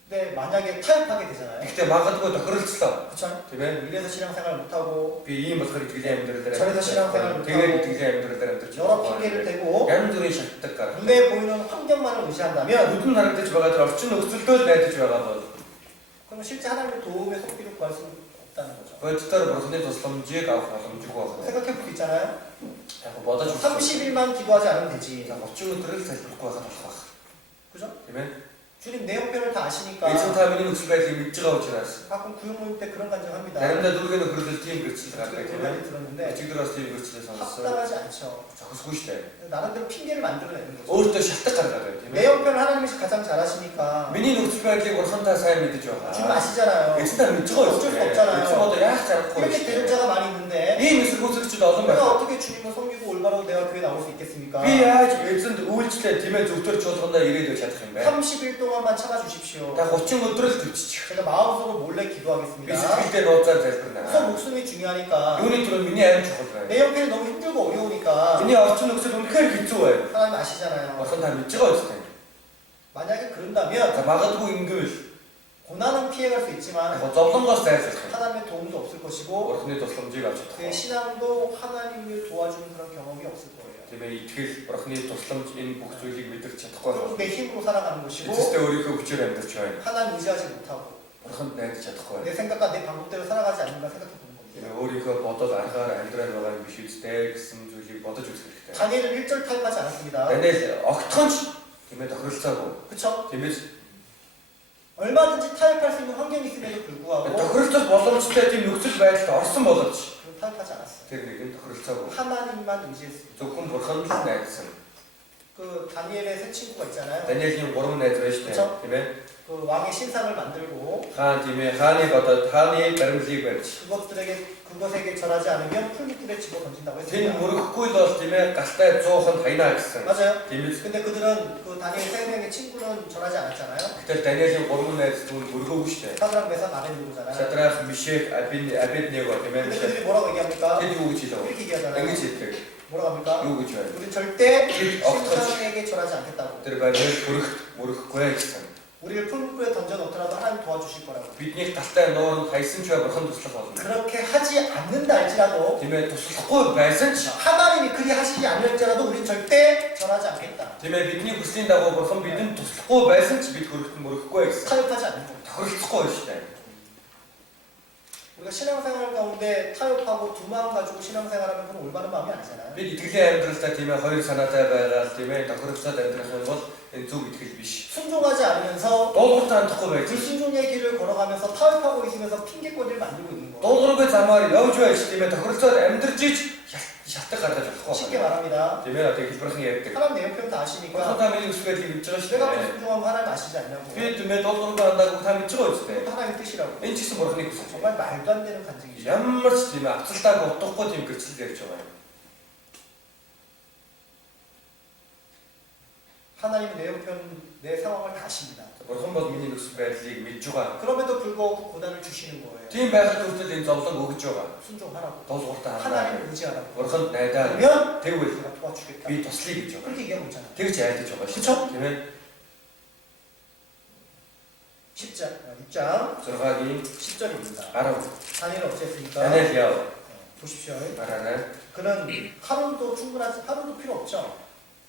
근데 만약에 타협하게 되잖아요. Гэхдээ магадгүй тохиролцлоо. 그렇죠? Тийм ээ. 이래서 신앙생활 못하고 Би ийм болохоор итгэлийн амьдрал дээр 저래서 신앙생활을 тэгээд 못하고 итгэлийн амьдрал дээр амьдарч 여러 핑계를 대고 янз бүрийн шалтгаан гаргав. 눈에 보이는 환경만을 의지한다면 Нүдэнд харагдаж байгаа тэр орчин нөхцөлдөө л найдаж байгаа бол 그러면 실제 하나님의 도움의 속기를 구할 수 없다는 거죠. бодитоор бурханы тусламжийг авах боломжгүй байна. 생각해 볼 수 있잖아요. Яг бодож үзсэн. 30일만 기도하지 않으면 되지. 30 өдрөл залбирахгүй байхад болох байх. 그죠? Тийм ээ. 주님 내 형편을 다 아시니까 Эцэг та миний нөхцөл байдлыг мэдж байгаа учраас 가끔 구역 모임 때 그런 간증합니다. заримдаа дүргийн нөхрөл тийм гэрчлэл гардаг тийм 많이 ээ. 들었는데 Өчигдөр бас тийм гэрчлэл сонссон. 합당하지 않죠. Зохисгүй шүү дээ. 나름대로 핑계를 만들어내는 거죠. Өөртөө шалтгаан гаргаад байна тийм 내 ээ. 형편을 하나님이 가장 잘 아시니까 Миний нөхцөл байдлыг бурхантай сайн мэдэж 주님 байгаа. 아시잖아요. Эцэг та мэдж байгаа 어쩔 수 шүү дээ. 없잖아요. Эцэг одоо яах 잘ахгүй 이렇게 шүү дээ. 대적자가 많이 있는데 Ийм эсэргүүцэлчд олон 내가 байна. 어떻게 주님을 섬기고 올바로 내가 교회 나올 수 있겠습니까? Би яаж эзэнд үйлчлээ тийм ээ зөвтөр чуулгандаа ирээд байж чадах юм бэ? 30일 동안만 참아주십시오. Та 30 өдрөл төвчих. 제가 마음속으로 몰래 Би 기도하겠습니다. сэтгэлдээ нууцаар залбирна. 우선 목숨이 중요하니까 Юуны түрүү миний амь чухал байна. 내 형편이 너무 힘들고 어려우니까 Миний орчин нөхцөл үнэхээр хэцүү байна. 하나님 아시잖아요. Бурхан та мэдж байгаа үстэй. 만약에 그런다면 За магадгүй ингэвэл 고난은 피해갈 수 яг 있지만 зовлонгоос зайлсах юм. 하나님의 도움도 없을 것이고 Бурханы тусламжийг авч 그의 чадах. 신앙도 하나님을 도와주는 그런 경험이 없을 거예요. Тийм ээ итгэл Бурханы тусламж энэ бүх зүйлийг мэдэрч чадахгүй 결국 байна. 내 힘으로 살아가는 것이고 Эцэстээ өөрийнхөө хүчээр амьдарч байна. 하나님 의지하지 못하고 Бурханд найдаж чадахгүй 내 байна. 생각과 내 방법대로 살아가지 않는가 생각해 보는 Тийм 겁니다. ээ өөрийнхөө бодол аргаар амьдрал байгаа юм биш үстэй гэсэн зүйлийг бодож үзэх хэрэгтэй. 다니엘은 1절 타협하지 않았습니다. Даниэл огтхонч тийм ээ тохиролцоогүй. 그쵸? Тийм ээ 얼마든지 타협할 수 있는 환경이 있음에도 불구하고 тохиролцох боломжтой тийм нөхцөл байдалд орсон боловч 그는 타협하지 않았어요. тэр нэг нь тохиролцоогүй. 하나님만 의지했습니다. Зөвхөн Бурханд л найдсан. 그 다니엘의 세 친구가 있잖아요. Даниэлийн 3 найз байж тээ. 그쵸? Тийм ээ. 그 왕의 신상을 만들고 Хаан тийм ээ хааны бодоод хааны баримлыг барьж 그것에게 절하지 않으면 풀무불에 집어 던진다고 тэр 했습니다. мөрөхгүй л бол тийм ээ галтай 100хан хайнаа гэсэн. 맞아요. Тийм ээ. 근데 그들은 그 다니엘 세 명의 친구는 절하지 않았잖아요. Гэтэл Даниэлийн 3 найз түн мөргөөгүй шүү дээ. 사드락 메삭 아벤누고잖아요. Шадрах, Мишек, Абедnego тийм 근데 ээ. 그들이 뭐라고 얘기합니까? Тэр юу гэж хэлээ? 이렇게 얘기하잖아요. Ингэж хэлдэг. 뭐라고 합니까? Юу гэж байна? 우리 절대 огтхож 신상에게 절하지 않겠다고. тэр баримл мөрөхгүй гэсэн. 우리를 풀무불에 던져놓더라도 하나님 도와주실 거라고. Бидний галтай нууранд хайсан ч бай Бурхан туслах болно. 그렇게 하지 않는다 할지라도 Тийм ээ туслахгүй байсан ч 하나님이 그리 하시지 않을지라도 우린 절대 절하지 않겠다. тийм ээ бидний хүслийн дагуу Бурхан бидэнд туслахгүй байсан ч бид хөрөлтөн мөрөхгүй гэсэн. 타협하지 않는 겁니다. тохиролцохгүй шүү дээ. 우리가 신앙생활 가운데 타협하고 두 마음 가지고 신앙생활하면 그건 올바른 마음이 아니잖아요. Бид итгэлийн амьдралдаа тийм ээ хоёр санаатай байгаа тийм ээ тохиролцоод амьдрах юм бол энэ зөв итгэл биш. 순종하지 않으면서 Дуулууртаа хандахгүй байж. 불순종의 길을 걸어가면서 타협하고 있으면서 핑계거리를 만들고 있는 거예요. Дуулуургүй замаар явж байж тийм ээ тохиролцоод амьдрж ич шалтгаан гаргаж болохгүй. 쉽게 말합니다. Тийм ээ одоо хэлбэрхэн ярьдаг. 하나님 내 형편 다 Бурхан 아시니까 та миний үсгээр хэлж байгаа шүү 내가 дээ. 불순종하면 하나님 아시지 않냐고. Би тийм ээ дуулуургүй хандаагүй та мэдж байгаа үстэй. 그것도 하나님 뜻이라고. Энэ ч гэсэн Бурханы хүсэл. 정말 말도 안 되는 간증이죠. Ямар ч тийм ээ авцалтаагүй утгагүй тийм гэрчлэл ярьж байгаа юм. 하나님은 내 형편, 내 상황을 다 아십니다. Бурхан бол миний нөхцөл байдлыг мэдж байгаа. 그럼에도 불구하고 고난을 주시는 거예요. Тийм байхад хүртэл энэ зовлон өгж байгаа. 순종하라고. Дуулууртаа хандаа. 하나님을 의지하라고. Бурханд найдаа. 그러면 Тэгвэл 내가 도와주겠다. би туслая гэж байгаа. 그렇게 얘기하고 있잖아요. Тэгж айлдаж байгаа шүү. 그쵸? Тийм ээ. 6장 6-гийн 10절입니다. 10. 다니엘 어찌했습니까? Даниэл яв. 보십시오. Мараарай. 그는 하루도 충분하지 하루도 필요 없죠.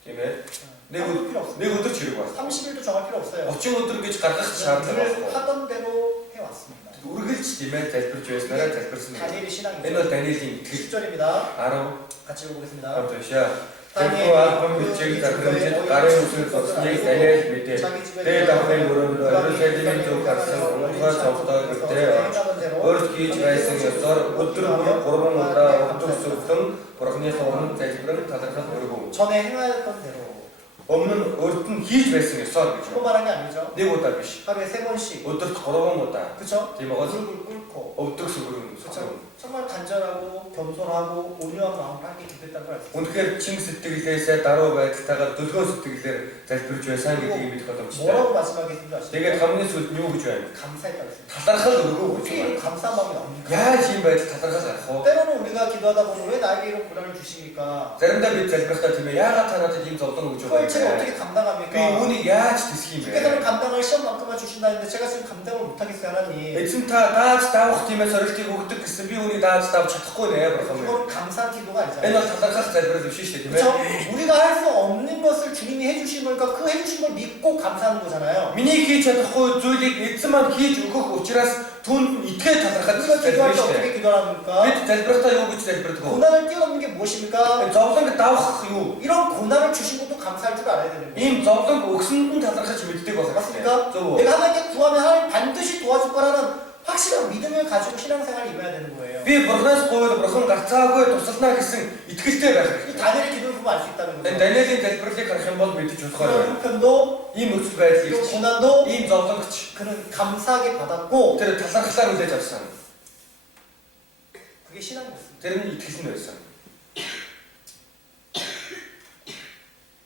Тийм ээ. 하루도 필요 없어요. Нэг өдөр ч хэрэг байна. 30일도 정할 필요 없어요. 30 өдөр гэж гаргах шаардлага 늘 байхгүй. 하던 대로 해왔습니다. Үргэлж тийм ээ залбирч байснараа залбирсан. 다니엘의 Энэ 신앙이죠. бол Даниэлийн итгэл. 10절입니다. 10. 같이 읽어보겠습니다. хамт уншаа. Тэрхүү албан бичиг захирамжид гарын үсэг болсныг Даниэл мэдээ. Тэгээд авахны өрөөнд Иерусалимын зөв гарсан унхаа цогтоо гэртээ орж өөрт хийж байсан ёсоор өдөр бүр 3 удаа өгдөг сүлдэн Бурханы хуран залбирэн талархал өргөв. 전에 행하였던 대로 Өмнө нь урд нь хийж байсан ёсоор гэж. 그거 말한 게 아니죠. Нэг удаа биш. 하루에 3번씩. Өдөрт 3 удаа. 그쵸? Тийм байгаа. 무릎을 꿇고. өвдөг сүгүрэн. 그쵸? 정말 간절하고 겸손하고 온유한 마음으로 하게 기도했다는 걸 알수 있어요. Үнэхээр чин сэтгэлээсээ даруй байдалтайгаар дөлгөөн сэтгэлээр залбирч байсан гэдгийг мэдэх боломжтой. 뭐라고 마지막에 했는지 아시죠? Тэгээд хамгийн сүүлд юу гэж байна? 감사했다고 했어요. Талархал өгөө гэж 어떻게 байна. 이런 감사한 마음이 나옵니까? Яаж ийм байдал талархал гарах вэ? 때로는 우리가 기도하다 보면 왜 나에게 이런 고난을 주십니까? Заримдаа бид залбирахтаа тийм ээ яагаад та надад ийм зовлон өгч 그걸 байгаа 제가 юм бэ? 어떻게 Би 감당합니까? үүнийг яаж тэсэх юм 주께서는 бэ? 감당할 시험만큼만 주신다는데 제가 지금 감당을 못하겠어요 하나님. Эзэн та дааж давах тийм ээ сорилтыг өгдөг гэсэн би үүнийг дааж давж чадахгүй нэ бурхан минь. 그건 감사한 기도가 Энэ 아니잖아요. бол талархах залбирал биш шүү дээ тийм 그렇죠? ээ. 우리가 할 수 없는 것을 주님이 해주신 거니까 그 해주신 걸 믿고 감사하는 거잖아요. Миний хийж чадахгүй зүйлийг эзэн маань хийж өгөх учраас түнд итгээд талархаж 우리가 기도할 때 залбирна шүү 어떻게 дээ. 기도합니까? Бид залбирахтаа юу гэж залбирдаг вэ? 고난을 뛰어넘는 게 무엇입니까? Зовлонг давах юу? 이런 고난을 주신 것도 감사할 줄 알아야 되는 거예요. Ийм зовлонг өгсөнд нь талархаж мэддэг болох 맞습니까? зөв үү? 내가 하나님께 구하면 하나님 반드시 도와줄 거라는 확실한 믿음을 가지고 신앙생활을 임해야 되는 거예요. Би бурхнаас гуйд бурхан гарцаагүй туслана гэсэн итгэлтэй байх 이 хэрэгтэй. 다니엘의 기도를 보면 알 수 있다는 Энэ 거죠. Даниэлийн залбирлыг харах юм бол мэдэж 그런 бодохоор байна. 형편도 Ийм нөхцөл байдлыг 또 고난도 ийм зовлонгч 그는 감사하게 받았고 тэр талархлаар үлээж авсан. 그게 신앙이었습니다. Тэр нь итгэл нь байсан.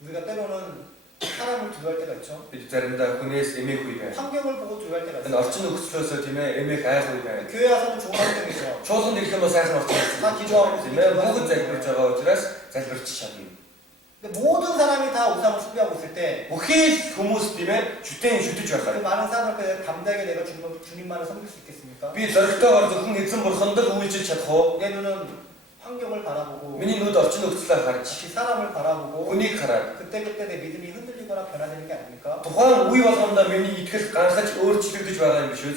우리가 때로는 사람을 두려워할 때가 있죠. Бид заримдаа хүнээс эмээх үе байна. 환경을 보고 두려워할 때가 Энэ 있어요. орчин нөхцлөөсөө тийм ээ эмээх айх үе байна. 교회 와서는 좋은 환경이죠. Чуулганд ирэх юм бол сайхан орчин 다 기도하고 тийм ээ бүгд залбирч байгаа учраас залбирч чадна. 근데 모든 사람이 다 우상을 숭배하고 있을 때 Бүхий л хүмүүс тийм ээ шүтэн шүтэж 그 байхаар 많은 사람들 담대하게 내가 주님만을 섬길 수 있겠습니까? би зоригтойгоор зөвхөн эзэн бурханд л үйлчилж чадах уу? 내 눈은 환경을 바라보고 Миний нүд орчин нөхцлөө харж 다시 사람을 바라보고 хүнийг хараад 그때 내 믿음이 흔들리거나 변화되는 게 아닙니까? тухайн үе болгондоо миний итгэл ганхаж өөрчлөгдөж байгаа юм биш үү?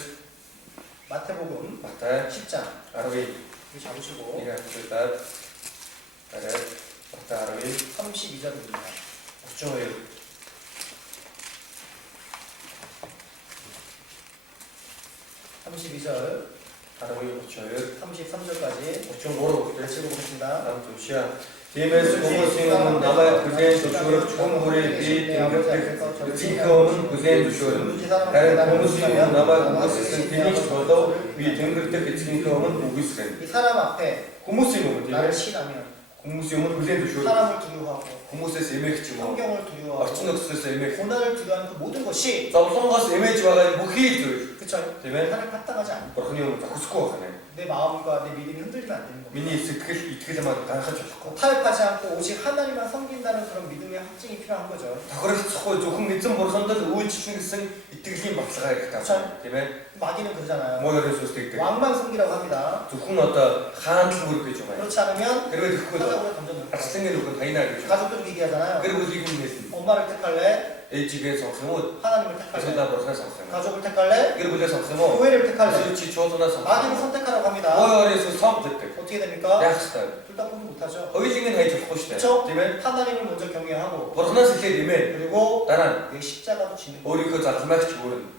마태복음 Матай 10장 10-ийг 여기 잡으시고 харьцуулаад арай Матай 10-ийг 32절입니다. 32 32절 10-32 33절까지 33 같이 보겠습니다. нам түшээ. Тиймээс хүмүүсийн өмнө намайг хүлээн зөвшөөрөх хүн бүрээ би тэнгэрдэх эцгийнхээ өмнө хүлээн зөвшөөрнө. Харин хүмүүсийн өмнө намайг үгүйсгэн тэнийг ч болов би тэнгэрдэх эцгийнхээ өмнө үгүйсгэнэ. 이 사람 앞에 Хүмүүсийн өмнө тийм 나를 ээ. 신하면 Хүмүүсийн өмнө хүлээн зөвшөөрнө. 사람을 두려워하고 Хүмүүсээс эмээх ч юм уу. 환경을 Орчин 두려워하고 нөхцлөөс эмээх. 고난을 두려워하는 그 모든 것이 Зовлонгоос эмээж байгаа бүхий л зүйл. 그쵸? Тийм ээ. 하나님 합당하지 않는 Бурхны өмнө зохисгүй байна. 내 마음과 내 믿음이 흔들리면 안 되는 겁니다. Миний сэтгэл итгэл маань ганхаж болохгүй. 타협하지 않고 오직 하나님만 섬긴다는 그런 믿음의 확증이 필요한 거죠. Тохиролцохгүй зөвхөн эзэн бурханд л үйлчлэн гэсэн итгэлийн баталгаа их тав. Тийм ээ. 마귀는 그러잖아요. Муу ерөөс үсдэгдэг. 왕만 섬기라고 합니다. Зөвхөн одоо хаант л үрг гэж байна. 그렇지 않으면 Хэрвээ тэгэхгүй бол 사자굴에 던져놓을 거예요. арслангийн нүхэнд хайнаа гэж. 가족들이 얘기하잖아요. Гэр бүлийн хүн хэлнэ. 엄마를 택할래? Ээжигээ сонгох юм уу? 하나님을 Эсвэл 택할래? бурхнаа сонгох юм уу? 가족을 택할래? Гэр бүлээ сонгох юм уу? 교회를 택할래? Эсвэл чи чуулганаа сонгох 마귀는 юм уу? 선택하라고 합니다. Муу ерөөс сонгодог. 어떻게 됩니까? Яах ёстой? 둘 다 포기 못하죠. Хоёулынг нь хайж болохгүй шүү дээ. 그렇죠? Тийм ээ. 하나님을 먼저 경외하고 Бурхнаас эхлээд имээ. 그리고 Дараа нь 내 십자가도 지는 거예요. өөрийнхөө зарламайг ч өөрнө.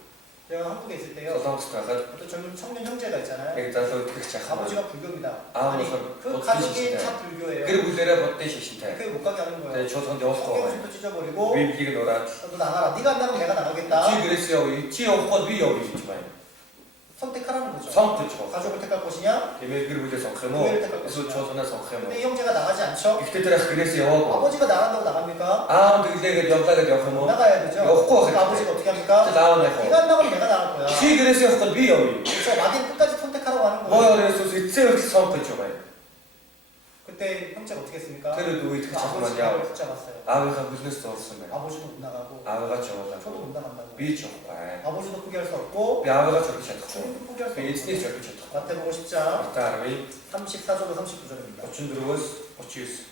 제가 한국에 있을 때요. Солонгост байхад 어떤 젊은 청년 형제가 있잖아요. яг залуу итгэгч ах. 아버지가 불교입니다. 아, 아니 무슨 그 어떤 가족이 짓이냐. 다 불교예요. Гэр бүлээрээ боддын шишинтэй. 교회 못 가게 하는 거예요. Тэгээ чуулганд явуулахгүй байна. 성경책도 찢어버리고 Библийг нураад 너 나가라. 네가 안 나가면 내가 나가겠다. чи гэрээс явъя. Чи явахгүй би явъя гэж байна. 선택하라는 거죠. Сонгож байгаа. 가족을 택할 것이냐? Тиймээ гэр бүлээ сонгох юм уу? Эсвэл чуулганаа сонгох юм уу? 근데 이 형제가 나가지 않죠? Ихтэй тэр ах гэрээс яваагүй. 아버지가 나간다고 나갑니까? Аав тэглээгээд явлаагээд явах юм уу? 나가야 되죠. явахгүй 그러니까 아버지가 어떻게 합니까? Тэгэл аав нь явах 네가 уу? 안 나가면 내가 나갈 거야. Чи гэрээс явахгүй би явъя. 그래서 마귀는 끝까지 선택하라고 하는 Муу 거예요. ерөөс эцсээ хүртэл сонгох гэж байгаа юм. 그때 형제가 어떻게 했습니까? Тэр үед итгэж байгаа маань 아버지가 яав. 붙잡았어요. 아авынхаа бүснээс зурсан байна. 아버지도 못 나가고 아авгаа ч 저도 явуулаагүй. 못 나간다고. Би ч явахгүй. 아버지도 포기할 수 없고 Би аавгаа ч явуулж чадахгүй. 주님도 포기할 수 Би эзнийг ч 없고. явуулж чадахгүй. 마태복음 10장 Матай 10-ийн 34절로 39절입니다. 34-өөс 39.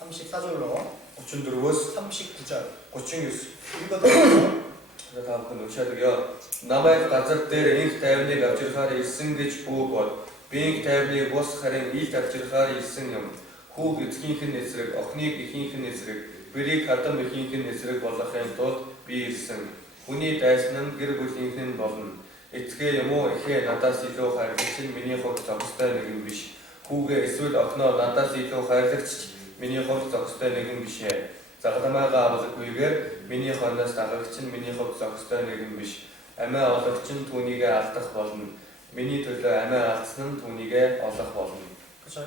34절로 34-өөс 39절 39. 읽어드릴게요. Та бүхэн уншаадагё. Намайг газар дээр инх тайвныг авчирхаар ирсэн гэж бүү бол би инх тайвныг бус харин илт авчирхаар ирсэн юм. Хүүг эцгийнх нь эсрэг, охиныг эхийнх нь эсрэг, бэрийг хадам эхийнх нь эсрэг болгохын тулд би ирсэн. Хүний дайсан нь гэр бүлийнх нь болно. Эцгээ юм уу эхээ надаас илүү хайрлагч нь миний хувьд зохистой нэг юм биш. Хүүгээ эсвэл охиноо надаас илүү хайрлагч миний хувьд зохистой нэгэн биш ээ. Загламайгаа авлаггүйгээр миний хойноос дагагч нь миний хувьд зохистой нэгэн биш. Амиа олгогч нь түүнийгээ алдах болно. Миний төлөө амиа алдсан нь түүнийгээ олох болно. 그렇죠.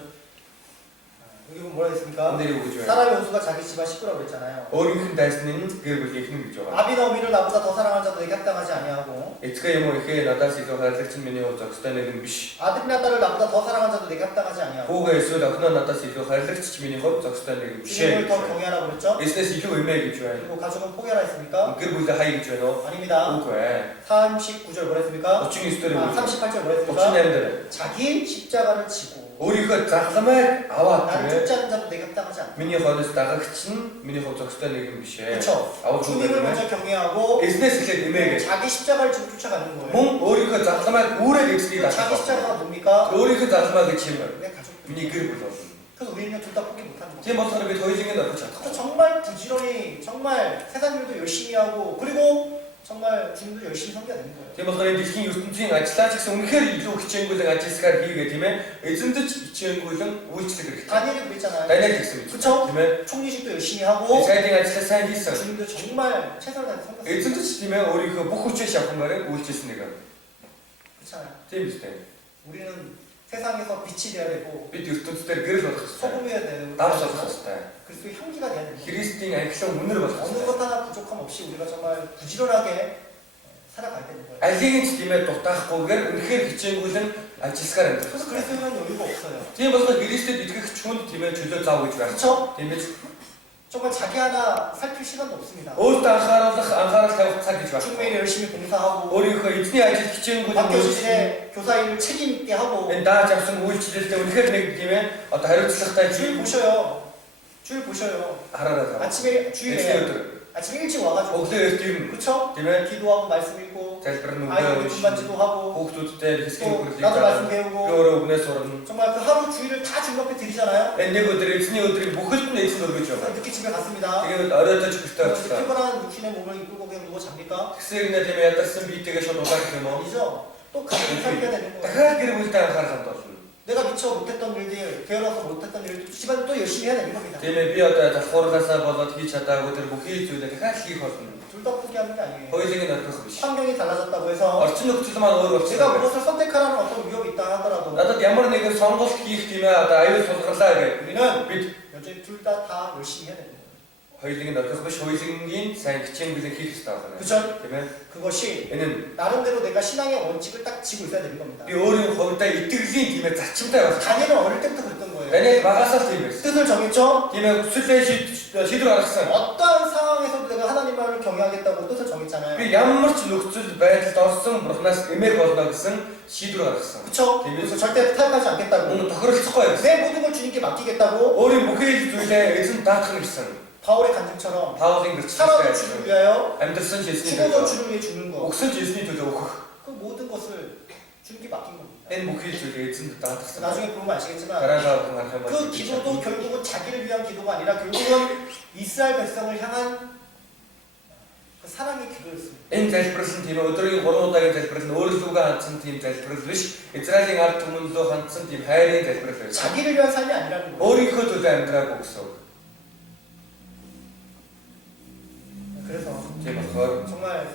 여기 보면 뭐라 했습니까? 내리고 오죠. 사람의 원수가 자기 집안 식구라고 그랬잖아요. өөрийнх нь дайсны гэр бүлийн эхнэр гэж байгаа. 아비나 어미를 나보다 더 사랑하는 자도 내게 합당하지 아니하고 Эцгээ юм уу ихээ надаас илүү хайрлагч нь миний хувьд зохистой нэгэн биш. 아들이나 딸을 나보다 더 사랑하는 자도 내게 합당하지 아니하고 Хүүгээ эсвэл охиноо надаас илүү хайрлагч ч миний хувьд зохистой нэгэн биш. 주님을 더 경외하라고 그랬죠. Эснээс илүү эмээ гэж байна. 그리고 가족은 포기하라 했습니까? Гэр бүлээ хай гэж байна уу? 아닙니다. Үгүй ээ. 39절 뭐라 했습니까? 39 дээр 38절 뭐라 했습니까? 38 дээр 자기 십자가를 지고 өөрийнхөө загламыг аваад 나를 тийм ээ. 쫓지 않는 자도 내게 합당하지 않다. Миний хойноос дагагч нь миний хувьд зохистой нэгэн биш ээ. 그렇죠. Аваад 주님을 үгүй. 먼저 경외하고 Эснээс эхлээд эмээгээ. 자기 십자가를 지고 쫓아가는 거예요. Мөн өөрийнхөө загламыг үүрэг эзнийг 그 자기 дагах. 십자가가 뭡니까? өөрийнхөө загламаа гэж юм. 내 가족들. Миний гэр бүл болно. 그래서 우리는 둘 다 포기 못하는 거예요. Тийм болохоор бид хоёуланг нь орж чадах. 그래서 정말 부지런히 정말 세상 일도 열심히 하고 그리고 정말 주님도 열심히 섬겨야 되는 거예요. Тийм болохоор энэ дэлхийн ертөнцийн ажиллаач гэсэн үнэхээр илүү хичээнгүйлэн ажилласаар хийгээ тийм ээ. Эзэндэж хичээнгүйлэн үйлчлэх хэрэгтэй. 다니엘이 그랬잖아요. Даниэл гэсэн үг. 그쵸? Тийм ээ. 총리직도 열심히 하고 Сайдын ажиллаа сайн хийсэн. 주님도 정말 최선을 다해서 섬겼어요. Эзэндэж тийм ээ өөрийнхөө бүх хүчээ шавхмаар үйлчилсэн нэг. 그렇잖아요. Тийм үстэй. 우리는 세상에서 빛이 돼야 되고 Бид ертөнцийн гэрэл болох хэрэгтэй. 소금이어야 되고 Давс болох хэрэгтэй. 그리스도의 향기가 돼야 되는 거예요. Христийн анхлан үнэр болох 어느 хэрэгтэй. 것 하나 부족함 없이 우리가 정말 부지런하게 살아가야 되는 거예요. Алийг ч тийм ээ дутаахгүйгээр үнэхээр хичээнгүйлэн ажилласаар амьдрах. 그래서 그리스도에는 여유가 없어요. Тийм болохоор Христэд итгэх хүнд тийм ээ чөлөө зав гэж байна. 그렇죠? Тийм ээ. 정말 자기 하나 살필 시간도 없습니다. Өөртөө анхаарал тавих цаг гэж 쭉 байна. 매일 열심히 봉사하고 өөрийнхөө эзний ажил хичээнгүйлэн үйлчлэх. 박교실에 교사일을 책임 있게 하고 Энэ дааж авсан үйлчлэлтэй үнэхээр нэг тийм ээ одоо хариуцлагатай 주일 зүйл 보셔요. 주일 보셔요. хараарай. 아침에 Эцний 주일에 өдөр. 아침 일찍 와가지고 Өглөө эрт ирнэ. 그쵸? Тийм ээ. 기도하고 말씀 읽고 Залбирна 아이들 өгөө. 분반지도 하고 Хүүхдүүдтэй хэсгийн 또 хөрлөгийг 나도 말씀 зааж. 배우고 Өөрөө өгнээ сурна. 정말 그 하루 주일을 다 주님 앞에 드리잖아요. Энэ нэг өдөр эзний өдрийг бүхэлд нь эзэн өргөж байгаа. 늦게 집에 갔습니다. Тэгээд оройдож хүртэл очлаа. 피곤한 육신의 몸을 이끌고 그냥 누워 잡니까? Тэгсээр нэ тийм ээ ядарсан биетэйгээ шууд угаах юм уу? 아니죠. 또 가족을 살려야 되는 거예요. дахиад гэр бүлтэй анхаарал хандуулна. 내가 미처 못했던 일들, 게을러서 못했던 일들 집안에 또 열심히 해야 되는 겁니다. Тийм ээ би одоо давхуурлаасаа болоод хийж чадаагүй тэр бүхий зүйлээ дахиад хийх болно. 둘 다 포기하는 게 아니에요. хоёуланг нь орхих биш. 환경이 달라졌다고 해서 Орчин нөхцөл маань өөр 제가 болчихсон. 무엇을 선택하라는 어떤 위협이 있다 하더라도 Надад ямар нэгэн сонголт хийх тийм ээ одоо аюул сулгарлаа гэх. 우리는 Бид 여전히 둘 다 열심히 해야 되는 거예요. хоёуланг нь орхих биш, хоёулангийн сайн хичээнгүйлэн хийх хэрэгтэй байна. 그죠? Тийм ээ. 그것이 Энэ нь 나름대로 내가 신앙의 원칙을 딱 지고 있어야 되는 겁니다. би өөрийн хувьдаа итгэлийн тийм ээ зарчимтай байх. 다니엘은 어릴 때부터 그랬던 거예요. Даниэл багасаа тийм байсан. 뜻을 정했죠? Тийм ээ хүслээ шийдвэр гаргасан. 어떠한 상황에서도 내가 하나님만을 경외하겠다고 뜻을 정했잖아요. Би ямар ч нөхцөл байдалд орсон бурхнаас эмээх болно гэсэн шийдвэр гаргасан. 그쵸? 그래서 절대 타협하지 않겠다고. Мөн тохиролцохгүй байсан. 내 모든 걸 주님께 맡기겠다고. өөрийн бүхий зүйлээ эзэн даатах гэсэн. 바울의 간증처럼 Паулын 살아도 гэрчлэлтэй 주를 위하여 амьдрсан Есүсний 죽어도 төлөө 주를 위해 죽는 거. өгсөн Есүсний төлөө өгөх. 그 모든 것을 주님께 맡긴 겁니다. Энэ бүхий зүйлээ эзэнд даатгсан. 나중에 보면 아시겠지만 Дараагаар хүн харах юм 그 기도도 결국은 자기를 위한 기도가 아니라 결국은 이스라엘 백성을 향한 그 사랑의 기도였습니다. Энэ залбирлын тийм өдрийн 3 удаагийн залбирал нь өөрлөгөө хандсан тийм залбирал биш. Израилийн ард түмэнлөө хандсан тийм хайрын залбирал байсан. 자기를 위한 삶이 아니라는 거예요. өөрийнхөө төлөө амьдраагүй гэсэн үг. 그래서 Тийм болохоор 정말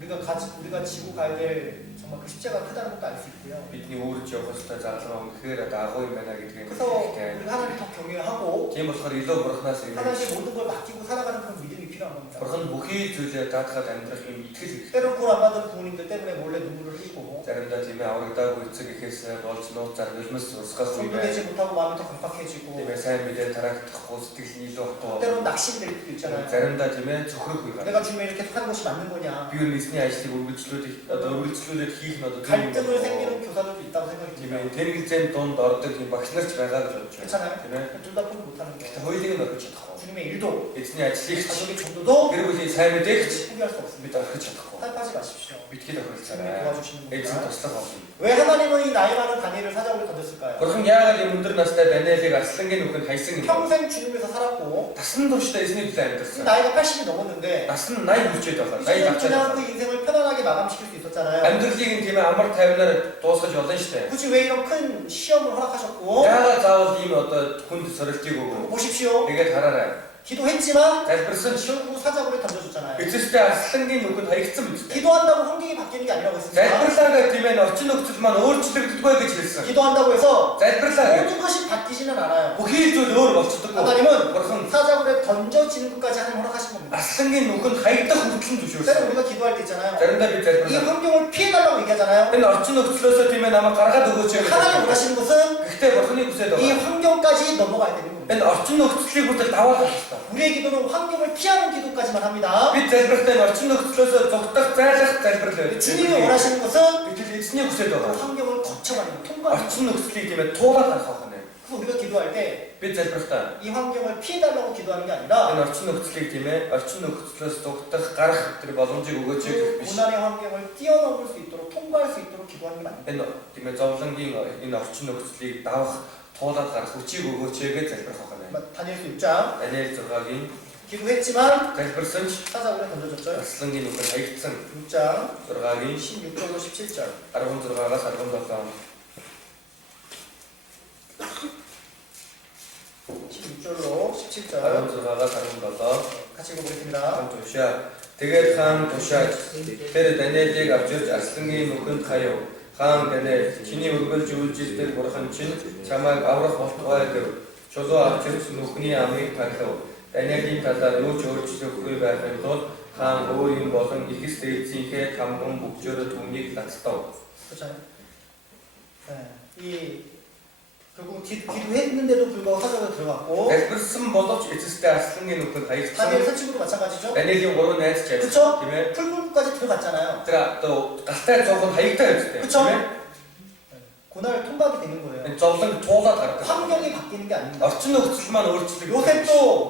우리가 지고 가야 될 정말 그 십자가 크다는 것도 알 수 있고요. бидний өөрж явах ёстой зарлага үнэхээр агуу юм байна гэдгийг 그래서 хэлдэг. 우리가 하나님을 더 경외하고 Тийм болохоор илүү бурхнаас 하나님의 모든 걸 맡기고 살아가는 그런 믿음이 필요한 겁니다. бурхан бүхий зүйлээ даатгаад амьдрах юм итгэл хэрэгтэй. 때론 구원 안 받은 부모님들 때문에 몰래 눈물을 흘리고 Заримдаа тийм ээ аврагдаагүй эцэг эхээс болж нууцаар нулимс усгах юм байна. 전도되지 못하고 마음이 더 강팍해지고 Тийм ээ сайн мэдээ тарахдахгүй сэтгэл нь илүү хатуу. 때론 낙심될 때도 있잖아요. Заримдаа тийм ээ цөхрөх үе гарна. 내가 주님의 이렇게 하는 것이 맞는 거냐? Би өөр эзний ажлыг үргэлжлүүлээд хийх нь одоо 갈등을 생기는 교사들도 있다고 생각이 тийм 듭니다. ээ тэргэлзээнд дунд ордог тийм багш нар ч байгаа гэж бодож байна. 괜찮아요? Тийм ээ. 둘 다 포기 못하는 Гэхдээ 거예요. хоёулыг нь орхиж чадахгүй. 주님의 일도 Эзний ажлыг 가족의 전도도 гэр бүлийн сайн мэдээг ч 포기할 수 없습니다. бид орхиж чадахгүй. 타협하지 마십시오. Бид битгий 주님이 тохиролцоорой. 도와주시는 Эзэн 겁니다. туслах болно. 왜 하나님은 이 나이 많은 다니엘을 사자굴에 던졌을까요? Бурхан яагаад юм өндөр настай Даниэлийг арслангийн нүхэнд хайсан юм бэ? 평생 주님에서 살았고 Тасан туршдаа эзний төлөө амьдсан. 나이가 80이 넘었는데 Нас нь 80 хүрчээд байгаа. 80 이제 авчаад 그냥 байгаа. 그 인생을 편안하게 마감시킬 수 있었잖아요. Амьдралыг нь тийм ээ амар тайвнаар дуусгаж болно шүү дээ. 굳이 왜 이런 큰 시험을 허락하셨고 Яагаад заавал ийм одоо хүнд сорилтыг өгөө? 보십시오. Тэгээд хараарай. 기도했지만 Залбирсан ч 결국 사자굴에 던져줬잖아요. эцэстээ арслангийн нүхэнд хаягдсан биз дээ. 기도한다고 환경이 바뀌는 게 아니라고 했습니다. Залбирлаагаа тийм ээ орчин нөхцөл маань өөрчлөгддөггүй гэж хэлсэн. 기도한다고 해서 Залбирлаа 모든 것이 바뀌지는 않아요. бүхий зүйл өөр болчихдог. 하나님은 Бурхан 사자굴에 던져지는 것까지 하나님 허락하신 겁니다. арслангийн нүхэнд хаягдах хүртэл нь 때로 зөвшөөрсөн. 우리가 기도할 때 있잖아요. Заримдаа би 이 залбирлаа. 환경을 피해달라고 얘기하잖아요. Энэ орчин нөхцлөөсөө тийм ээ намайг гаргаад өгөөч гэж. 하나님 원하시는 것은 Гэхдээ Бурханы хүсэж 이 байгаа. 환경까지 넘어가야 되는 겁니다. Энэ орчин нөхцөлийг хүртэл даваад авах хэрэгтэй. 우리의 기도는 환경을 피하는 기도까지만 합니다. Бид залбиртаа энэ орчин нөхцлөөсөө зогтох зайлах залбирлаа. 주님이 원하시는 것은 Бид эзний хүсэж 그 байгаа. 환경을 거쳐가는 거, 통과하는 거. Орчин нөхцөлийг тийм ээ туулаад гарах байна. 그래서 우리가 기도할 때 이 Бид залбиртаа 환경을 피해달라고 기도하는 게 아니라 энэ орчин нөхцөлийг тийм ээ орчин нөхцлөөс зогтох гарах тэр боломжийг өгөөч гэх 그 биш. 고난의 환경을 뛰어넘을 수 있도록 통과할 수 있도록 기도하는 게 맞는 Энэ тийм ээ зовлонгийн энэ орчин нөхцөлийг давах туулаад гарах хүчийг өгөөч гэж залбирх байна. 거예요. 다니엘서 6장 Даниэл 6-гийн 기도했지만 залбирсан ч 사자굴에 던져졌죠. арслангийн нүхэнд хаягдсан 6장 6-гийн 16절로 17절 16-аас 17. 16절로 17절 16-аас 17. 같이 읽어보겠습니다. Хаан тушаа. Тэгээд хаан тушааж тэр Даниэлийг авч ирж арслангийн нүхэнд хаяв. Хаан Даниэл чиний өргөлж үйлжилдэг бурхан чинь чамайг аврах болтугай гэв. Чулуу авч ирж нүхний амийг таглав. Даниэлийн талаар юу ч өөрчлөхгүй байхын тулд хаан өөрийн болон ихс дээдсийнхээ тамган бүгжөөр түүнийг лацтав. 그렇잖아요. 네. 이 결국 기도했는데도 불구하고 사자굴에 들어갔고 Залбирсан боловч эцэстээ арслангийн нүхэнд 다니엘 хаягдсан. 선친구도 마찬가지죠. Даниэлийн 3 найз ч 그쵸? тийм ээ. 풀문까지 들어갔잖아요. Тэр одоо галтай зовхон хаягдаа явжтэй. 그쵸? 고난을 통과하게 되는 거예요. Энэ зовлон туулаад гардаг. 환경이 바뀌는 게 아닙니다. орчин нөхцөл маань өөрчлөгдөв.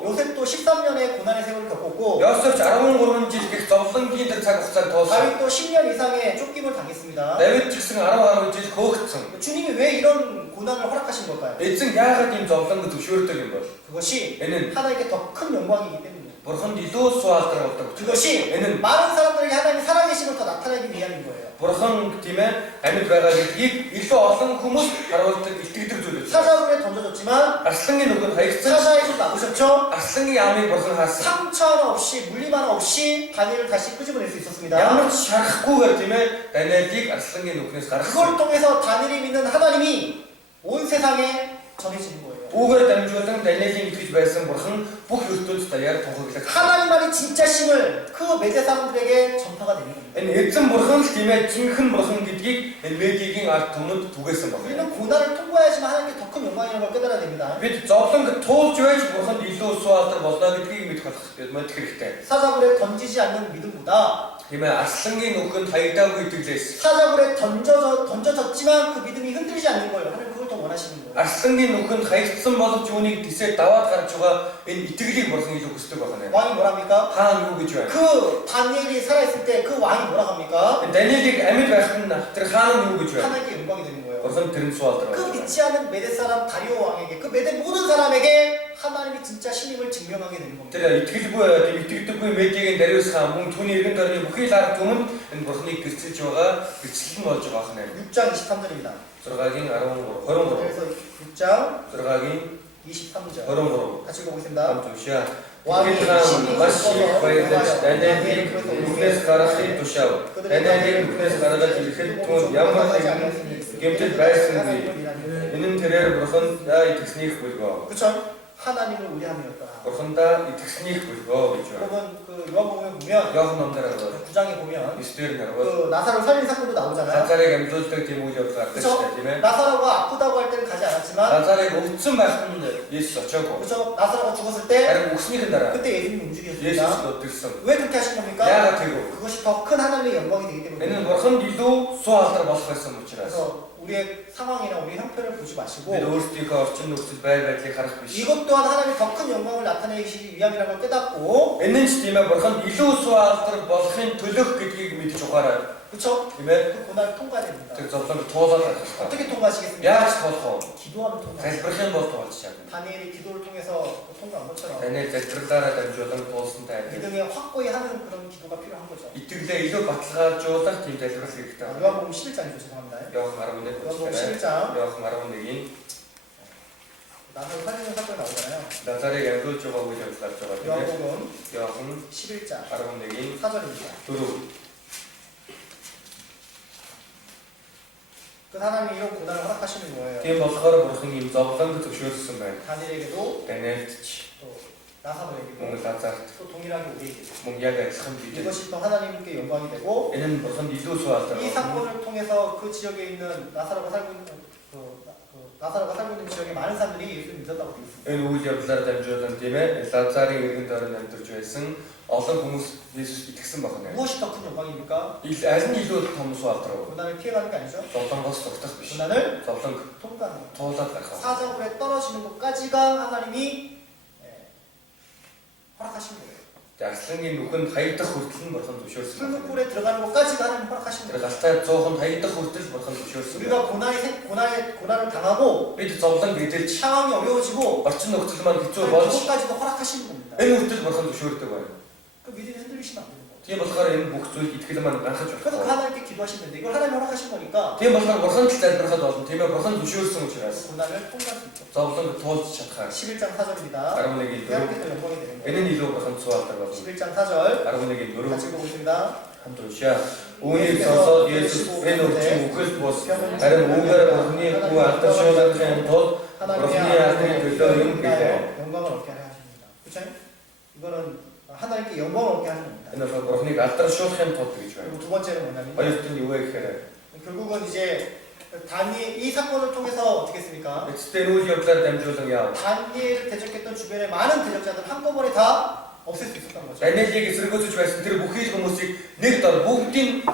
요셉도 13년의 고난의 세월을 겪었고 Йосеф ч 13 жил гэх зовлонгийн тэр цаг хугацаанд туулсан. 다윗도 10년 이상의 쫓김을 당했습니다. Давид ч гэсэн 10 жил хөөгдсөн. 주님이 왜 이런 고난을 허락하신 걸까요? Эзэн яагаад ийм зовлонгод зөвшөөрдөг юм бол? 그것이 Энэ нь 하나님께 더 큰 영광이기 때문입니다. Бурханд илүү суалдар болдог. 그것이 Энэ нь 많은 사람들에게 하나님이 살아계심을 더 나타내기 위함인 거예요. Бурхан тийм ээ амьд байгаа гэдгийг илүү олон хүмүүс харуулдаг итгэдэг зүйл үү? 사자굴에 던져졌지만 Арслангийн нүхэнд хаягдсан. 사자의 손 막으셨죠? Арслангийн амийг Бурхан хаасан. 상처 하나 없이 물림 하나 없이 다니엘을 다시 끄집어낼 수 있었습니다. Ямар ч шарахгүйгээр тийм ээ Даниэлийг арслангийн нүхнээс гаргасан. 그걸 통해서 다니엘이 믿는 하나님이 온 세상에 전해지는 거예요. Үүгээр дамжуулан Даниэлийн итгэж байсан Бурхан бүх ертөнцид даяар тунхаглаж. 하나님만의 진짜 심을 그 메대 사람들에게 전파가 되는 겁니다. Энэ эзэн бурхан л тийм ээ жинхэнэ бурхан гэдгийг энэ медиагийн ард түмэнд түгээсэн байна. 우리는 고난을 통과해야지만 하나님께 더 큰 영광이라는 걸 깨달아야 됩니다. Бид зовлонг туулж байж бурханд илүү суалдар болно гэдгийг мэдэх хэрэгтэй. 사자굴에 던지지 않는 믿음보다 Тийм ээ арслангийн нүхэнд хаягдаагүй итгэлээс 사자굴에 던져졌지만 그 믿음이 흔들리지 않는 거예요. 하나님 그걸 더 원하시는 거예요. арслангийн нүхэнд хаягдсан боловч үүнийг тисээ даваад гарч байгаа энэ итгэлийг бурхан илүү хүсдэг байна. 왕이 뭐랍니까? Хаан юу гэж байна? 그 다니엘이 살아있을 때 그 왕이 뭐라고 합니까? Даниэлийг амьд байхад тэр хаан юу гэж байна? 하나님께 영광이 되는 거예요. Бурхан тэрэн суалдар 그 байна. 믿지 않은 메대 사람 다리오 왕에게 그 메대 모든 사람에게 하나님이 진짜 신임을 증명하게 되는 겁니다. Тэр итгэлгүй тийм итгэдэггүй медиагийн Дариус хаан мөн түүний эргэн тойрны бүхий л ард түмэнд энэ бурханыг гэрчилж байгаа гэрчлэн болж байгаа хэрэг. 6장 23절입니다. 6-гийн 13 23 그래서 6장 6-гийн 23절 23 같이 읽어보겠습니다. хамт уншаа. 왕이 Тэгэхэд хаан 신이 маш их 있어서 баярлаж Даниэлийг 그래서 нүхнээс гаргахыг тушаав. Даниэлийг нүхнээс гаргаж ирэхэд түүнд ямар нэгэн гэмтэл байсангүй. Энэ нь тэрээр бурхандаа итгэснийх бүлгөө. 그렇죠? 하나님을 의뢰함이었다. Бурхандаа итгэснийх бүлгөө гэж байна. 여러분 그 요한복음에 보면 Йохан номдэр 9장에 보면 9-дөр нарвал 그 나사로 살린 사건도 나오잖아요. Лазарыг амьдуулдаг тийм үйл явдал гардаг шүү дээ, тийм ээ. 나사로가 아프다고 할 때는 가지 않았지만 Лазарыг өвдсөн байхад нь Есүс очоогүй. 그렇죠? 나사로가 죽었을 때 Харин өгснийхэн дараа 그때 예수님이 Есүс 움직였습니다. өдөрсөн. 왜 그렇게 하신 겁니까? Яагаад тэгв? 그것이 더 큰 하나님의 영광이 되기 Энэ 때문에. нь бурханд илүү суу алдар болох байсан учраас. 그래서 우리의 상황이나 우리 형편을 보지 마시고 Бид өөрсдийнхөө орчин нөхцөл байр байдлыг харах биш. 이것 또한 하나님의 더 큰 영광을 나타내기 위함이라는 걸 깨닫고 Энэ нь ч тийм ээ бурханд илүү суу алдар болохын төлөх гэдгийг мэдж ухаараа 그렇죠? тиймээ 그 고난을 통과해야 됩니다. тэр зовлонг туулаад гарах хэрэгтэй. 어떻게 통과하시겠습니까? Яаж туулах вэ? 기도하면 통과합니다. залбирах юм бол туулж чадна. 다니엘이 기도를 통해서 그 통과한 것처럼 Танай залбирлаараа дамжуулан туулсантай адил. 믿음에 확고히 하는 그런 기도가 필요한 거죠. Итгэлээ илүү баталгаажуулах тийм залбирах хэрэгтэй. 요한복음 11장이죠. 죄송합니다. Явах 11-д 요한복음 бүлгээр 11장 Явах 11-ийн 나사로 살리는 사건이 나오잖아요. Лазарыг амьдуулж байгаа үйл явдал гарч байгаа тийм ээ. 요한복음 Явах 11장 11-ийн 4절입니다. 4. 그 하나님이 이런 고난을 허락하시는 거예요. Тийм болохоор бурхан ийм зовлонг зөвшөөрсөн байна. 다니엘에게도 Даниэлч 또 나사로에게도 мөн Лазарт 또 동일하게 우리에게 мөн яг адилхан бидэд 이것이 또 하나님께 영광이 되고 энэ нь бурханд илүү суулдаг. 이 사건을 통해서 그 지역에 있는 나사로가 살고 있는 나사로가 살고 있는 지역에 많은 사람들이 예수를 믿었다고 되어 있습니다. Энэ үйл явдлаар дамжуулан тийм ээ Лазарын иргэн дөрөнд амьдарч байсан олон хүмүүс Есүст итгэсэн байна. 무엇이 더 큰 영광입니까? Аль нь илүү том суулдаг вэ? 고난을 피해가는 게 아니죠. Зовлонгоос тогтох биш. 고난을 Зовлонг 통과하는 것. туулаад гарах. 사자굴에 떨어지는 것까지가 하나님이 허락하신 거예요. Арслангийн нүхэнд хаягдах хүртэл нь бурхан зөвшөөрсөн. 풀무불에 들어가는 것까지가 하나님 허락하신 Тэр 거예요. галтай 100-нд хаягдах хүртэл бурхан зөвшөөрсөн. 우리가 고난을 당하고 Бид зовлон гэдэлж 상황이 어려워지고 орчин нөхцөл маань хэцүү болж 그것까지도 허락하시는 겁니다. энэ хүртэл бурхан зөвшөөрдөг байна. 그 믿음이 흔들리시면 안 되는 거예요. Тийм болохоор энэ бүх зүйл итгэл маань ганхаж 그래서 байна. 하나님께 기도하시면 되는데 이걸 하나님이 허락하신 거니까 Тийм болохоор бурхан л залбирахад болно. Тийм ээ бурхан зөвшөөрсөн учраас 고난을 통과할 수 있죠. зовлонг туулж чадхаар 11장 4절입니다. 11-ийн 4 하나님께서 영광이 되는 거예요. энэ нь илүү бурхан цуалдаг болно. 11장 4절 11-ийн 4 같이 보고 있습니다. хамт уншаа. Үүнийг сонсоод Есүс энэ өвчин үхэл бус харин үүгээр бурханы хүү алдаршуулгын тулд бурханы алдрын төлөө юм гэлээ. 영광을 얻게 하려 하십니다. 그렇죠? 이거는 하나님께 영광을 얻게 하는 겁니다. Энэ бол бурханыг алдаршуулахын тулд гэж байна. 그리고 두 번째는 뭐냐면 Хоёрт нь юу вэ гэхээр 결국은 이제 이 사건을 통해서 어떻게 했습니까? эцэстээ үйл явдлаар дамжуулан яав. 다니엘을 대적했던 주변의 많은 대적자들 한꺼번에 다 없앨 수 있었던 거죠. Даниэлийг эсэргүүцэж байсан тэр бүхий л хүмүүсийг нэг дор бүгдийг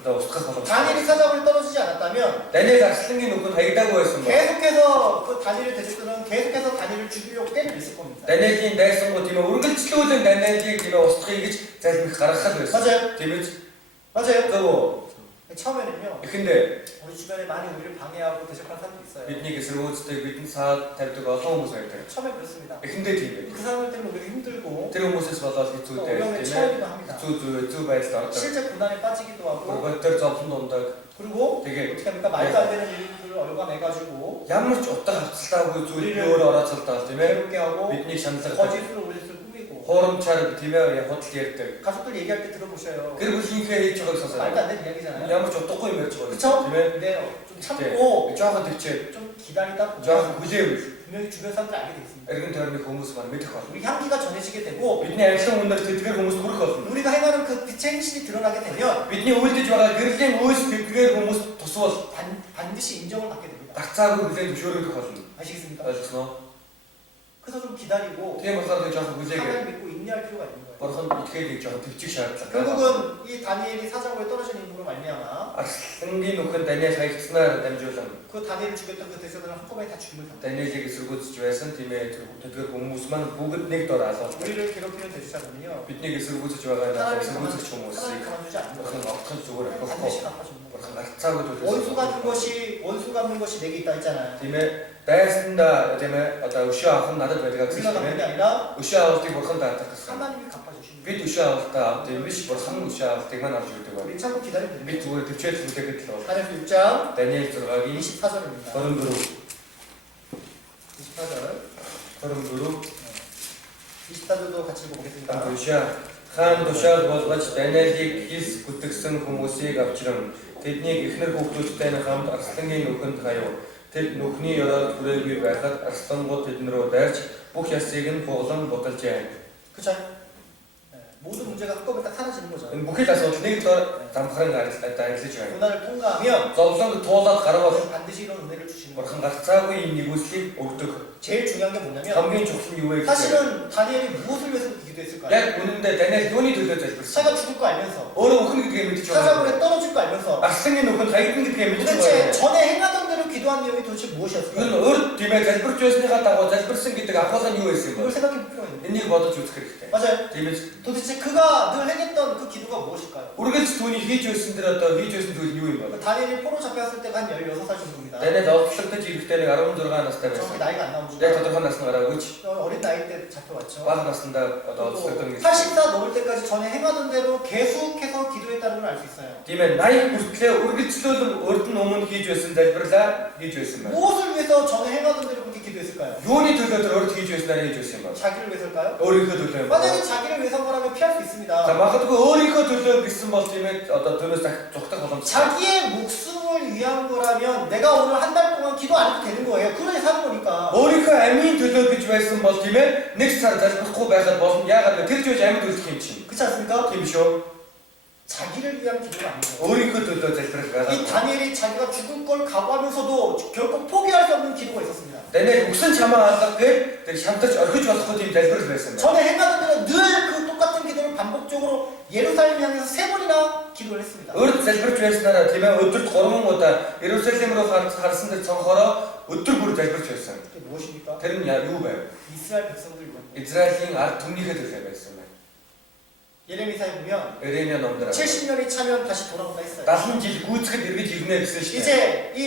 одоо устгах боломжтой. 다니엘이 사자굴에 떨어지지 않았다면 Даниэл арслангийн нүхэнд хаягдаагүй байсан бол 계속해서 그 다니엘 대적들은 계속해서 다니엘을 죽이려고 때를 있을 겁니다. Даниэлийн дайсангууд тийм ээ үргэлжлүүлэн Даниэлийг тийм ээ устгахыг гэж залбирх гаргахад байсан. 맞아요. Тийм ээ. 맞아요. зөв. 처음에는요. Эхэндээ 우리 주변에 많이 우리를 방해하고 대적하는 사람도 있어요. бидний эсэргүүцдэг бидний саад тавьдаг олон хүмүүс байдаг. 처음에 그렇습니다. Эхэндээ тийм ээ. 그 사람들 때문에 우리가 힘들고 Тэр хүмүүсээс болоод 또 хэцүүтэй 어려움에 тийм ээ. 처하기도 합니다. Хэцүү байдалд ордог. 실제 고난에 빠지기도 하고 Гол тэр зовлон дундаг. 그리고 Тэгээ 어떻게 합니까? 말도 안 되는 일들을 얼마내가지고 ямар ч утга хавцалтаагүй зүйл өөр орооцолдоо тийм ээ. 괴롭게 하고 Бидний шаналдаг. 거짓으로 우리를 꾸미고 Хуурамчаар тийм ээ худал ярьдаг. 가족들 얘기할 때 들어보셔요. Гэр бүлийнхээ хийж байгааг 말도 сонсоод 안 되는 이야기잖아요. ямар ч утгагүй юм ярьж байгаа. 그쵸? Тийм ээ. 근데 좀 참고 Жохон төвчээ. 좀 기다리다 보면 Жохон хүлээв. 분명히 주변 사람들 알게 돼 있습니다. Эргэн тойрны хүмүүс маань мэдэх болно. 우리 향기가 전해지게 되고 Бидний ажлын үнээр тэдгээр хүмүүс хүрэх болно. 우리가 행하는 그 빛의 행실이 드러나게 되면 Бидний үйлдэж байгаа гэрлийн үйлс тэдгээр хүмүүс тусвал 반드시 인정을 받게 됩니다. гарцаагүй хүлээн зөвшөөрөгдөх болно. 아시겠습니까? Ойлгосноо? 그래서 좀 기다리고 Тийм болохоор жохон хүлээгээ. 하나님 믿고 인내할 필요가 있는 거예요. Бурхан итгэхийг жохон төвчих шаардлага. 결국은 이 다니엘이 사자굴에 떨어진 인물로 말미암아 Арслангийн нөхөн Даниэл хаягдсанаар дамжуулан 그 다니엘을 죽였던 그 대적들은 한꺼번에 다 죽음을 당했어요. Даниэлийг эсэргүүцэж байсан тийм ээ тэдгээр хүмүүс маань бүгд нэг дор алуулж 우리를 괴롭히는 대적자들은요. биднийг эсэргүүцэж байгаа 하나님 эсэргүүцэж 하나님 хүмүүсийг 가만두지 않는 бурхан 거예요. огтхон зүгээр 반드시 өгөхгүй. 갚아주는 거예요. Бурхан гарцаагүй 원수 갚는 төлөвлөсөн. 원수 갚는 것이 내게 있다 했잖아요. Тийм ээ дайсанда тийм ээ одоо өшөө авах нь надад байдаг гэсэн 우리가 갚는 тийм 게 ээ 아니라 өшөө авалтыг бурхан даатах гэсэн. 하나님이 갚아주시는 Бид 거예요. өшөө авалтаа авт юм биш бурхан өшөө авалтыг маань авч өгдөг байна. 우리 참고 기다리면 Бид 됩니다. зүгээр төвчээд үлдээхэд л бол. 다니엘 6장 Даниэл 6-гийн 24절입니다. 34 24절 34 24절도 같이 읽어보겠습니다. Тушаа хаан тушаал болгож Даниэлийг хис гүтгсэн хүмүүсийг авчран тэднийг эхнэр хүүхдүүдтэй хамт арслангийн нүхэнд хаяв. Тэд нүхний ёроод хүрээгүй байхад арслангууд тэдэн рүү дайрч бүх ясыг нь хуглан бодолжээ. 그쵸? 모든 문제가 한꺼번에 딱 사라지는 거죠. Энэ бүхэл асуудал нэг дор замхран арилж байна. 고난을 통과하면 Зовлонг туулаад гарвал 반드시 이런 은혜를 주시는 거예요. бурхан гарцаагүй ийм нэгүслийг өгдөг. 제일 중요한 게 뭐냐면 хамгийн чухал нь юу вэ гэхээр 사실은 다니엘이 무엇을 위해서 기도했을까요? яг үнэндээ Даниэл юуны төлөө залбирсан? 자기가 죽을 거 알면서 өөрөө өхнө гэдгийг мэдчихэж байгаа. 사자굴에 떨어질 거 알면서 Арслангийн нүхэнд хаягдана гэдгийг мэдчихэж 도대체 байгаа. 전에 행하던 대로 기도한 내용이 도대체 그건 무엇이었을까요? өөр тийм ээ залбирч байсныхаа дагуу залбирсан гэдэг ахуйн нь юу байсан юм 이걸 бэ? 생각해 볼 필요가 있는 거예요. Энийг бодож үзэх хэрэгтэй. 맞아요. Тийм ээ. 도대체 그가 늘 행했던 그 기도가 무엇일까요? Үргэлж түүний хийж байсан дээр одоо хийж байсан зүйл нь юу юм бэ? 다니엘이 포로 잡혔을 때가 한 16살 정도입니다. Танайд орлогдож ирэхдээ нэг 16 настай 정확히 байсан. 나이가 안 Яг 나오지만 тодорхой насны гараагүй ч 어린 나이 때 잡혀왔죠. бага наснда одоо орлогдсон гэж. 80살 넘을 때까지 전에 행하던 대로 계속해서 기도했다는 걸 알 수 있어요. Тийм ээ 80 хүртлээр үргэлжлүүлэн урд нь өмнө хийж байсан залбирлаа хийж байсан байна. 무엇을 위해서 전에 행하던 대로 그렇게 기도했을까요? Юуны төлөө тэр урд хийж байснаар хийж байсан юм бэ? 자기를 위해서일까요? Өөрийнхөө төлөө юм. 만약에 자기를 위해서인 거라면 피할 수 За 있습니다. магадгүй өөрийнхөө төлөө гэсэн бол тийм ээ одоо түүнээс зугтах боломжтой. 자기의 목숨을 위한 거라면 내가 오늘 한 달 동안 기도 안 해도 되는 거예요. 그러니 사는 거니까. өөрийнхөө амийн төлөө гэж байсан бол тийм ээ нэг сар залбирахгүй байхад болно. Яагаад вэ? Тэр жиж амьд үлдэх юм чинь. 그렇지 않습니까? Тийм шүү. 자기를 위한 기도가 아니에요. өөрийнхөө төлөө залбирах байгаа. 이 다니엘이 자기가 죽을 걸 각오하면서도 결코 포기할 수 없는 기도가 있었습니다. Танай өгсөн чамаа алга гэж тэр шантарч орхиж болохгүй тийм залбирал байсан байна. 전에 행하던 대로 늘 그 똑같은 기도를 반복적으로 예루살렘 향해서 3번이나 기도를 했습니다. Өөрөөр залбирч байснараа тийм ээ өдөрт 3 удаа Иерусалим руу харсан дээр цонхороо өдөр бүр залбирч байсан. 그게 무엇입니까? Тэр нь юу байв? 이스라엘 백성들 위한 Израилийн ард түмнийхээ төлөө байсан байна. 예레미야에 보면 Иеремия номдэр 70년이 차면 다시 돌아온다 했어요. 70 жил гүйцэхэд эргэж ирнэ гэсэн шүү дээ. 이제 이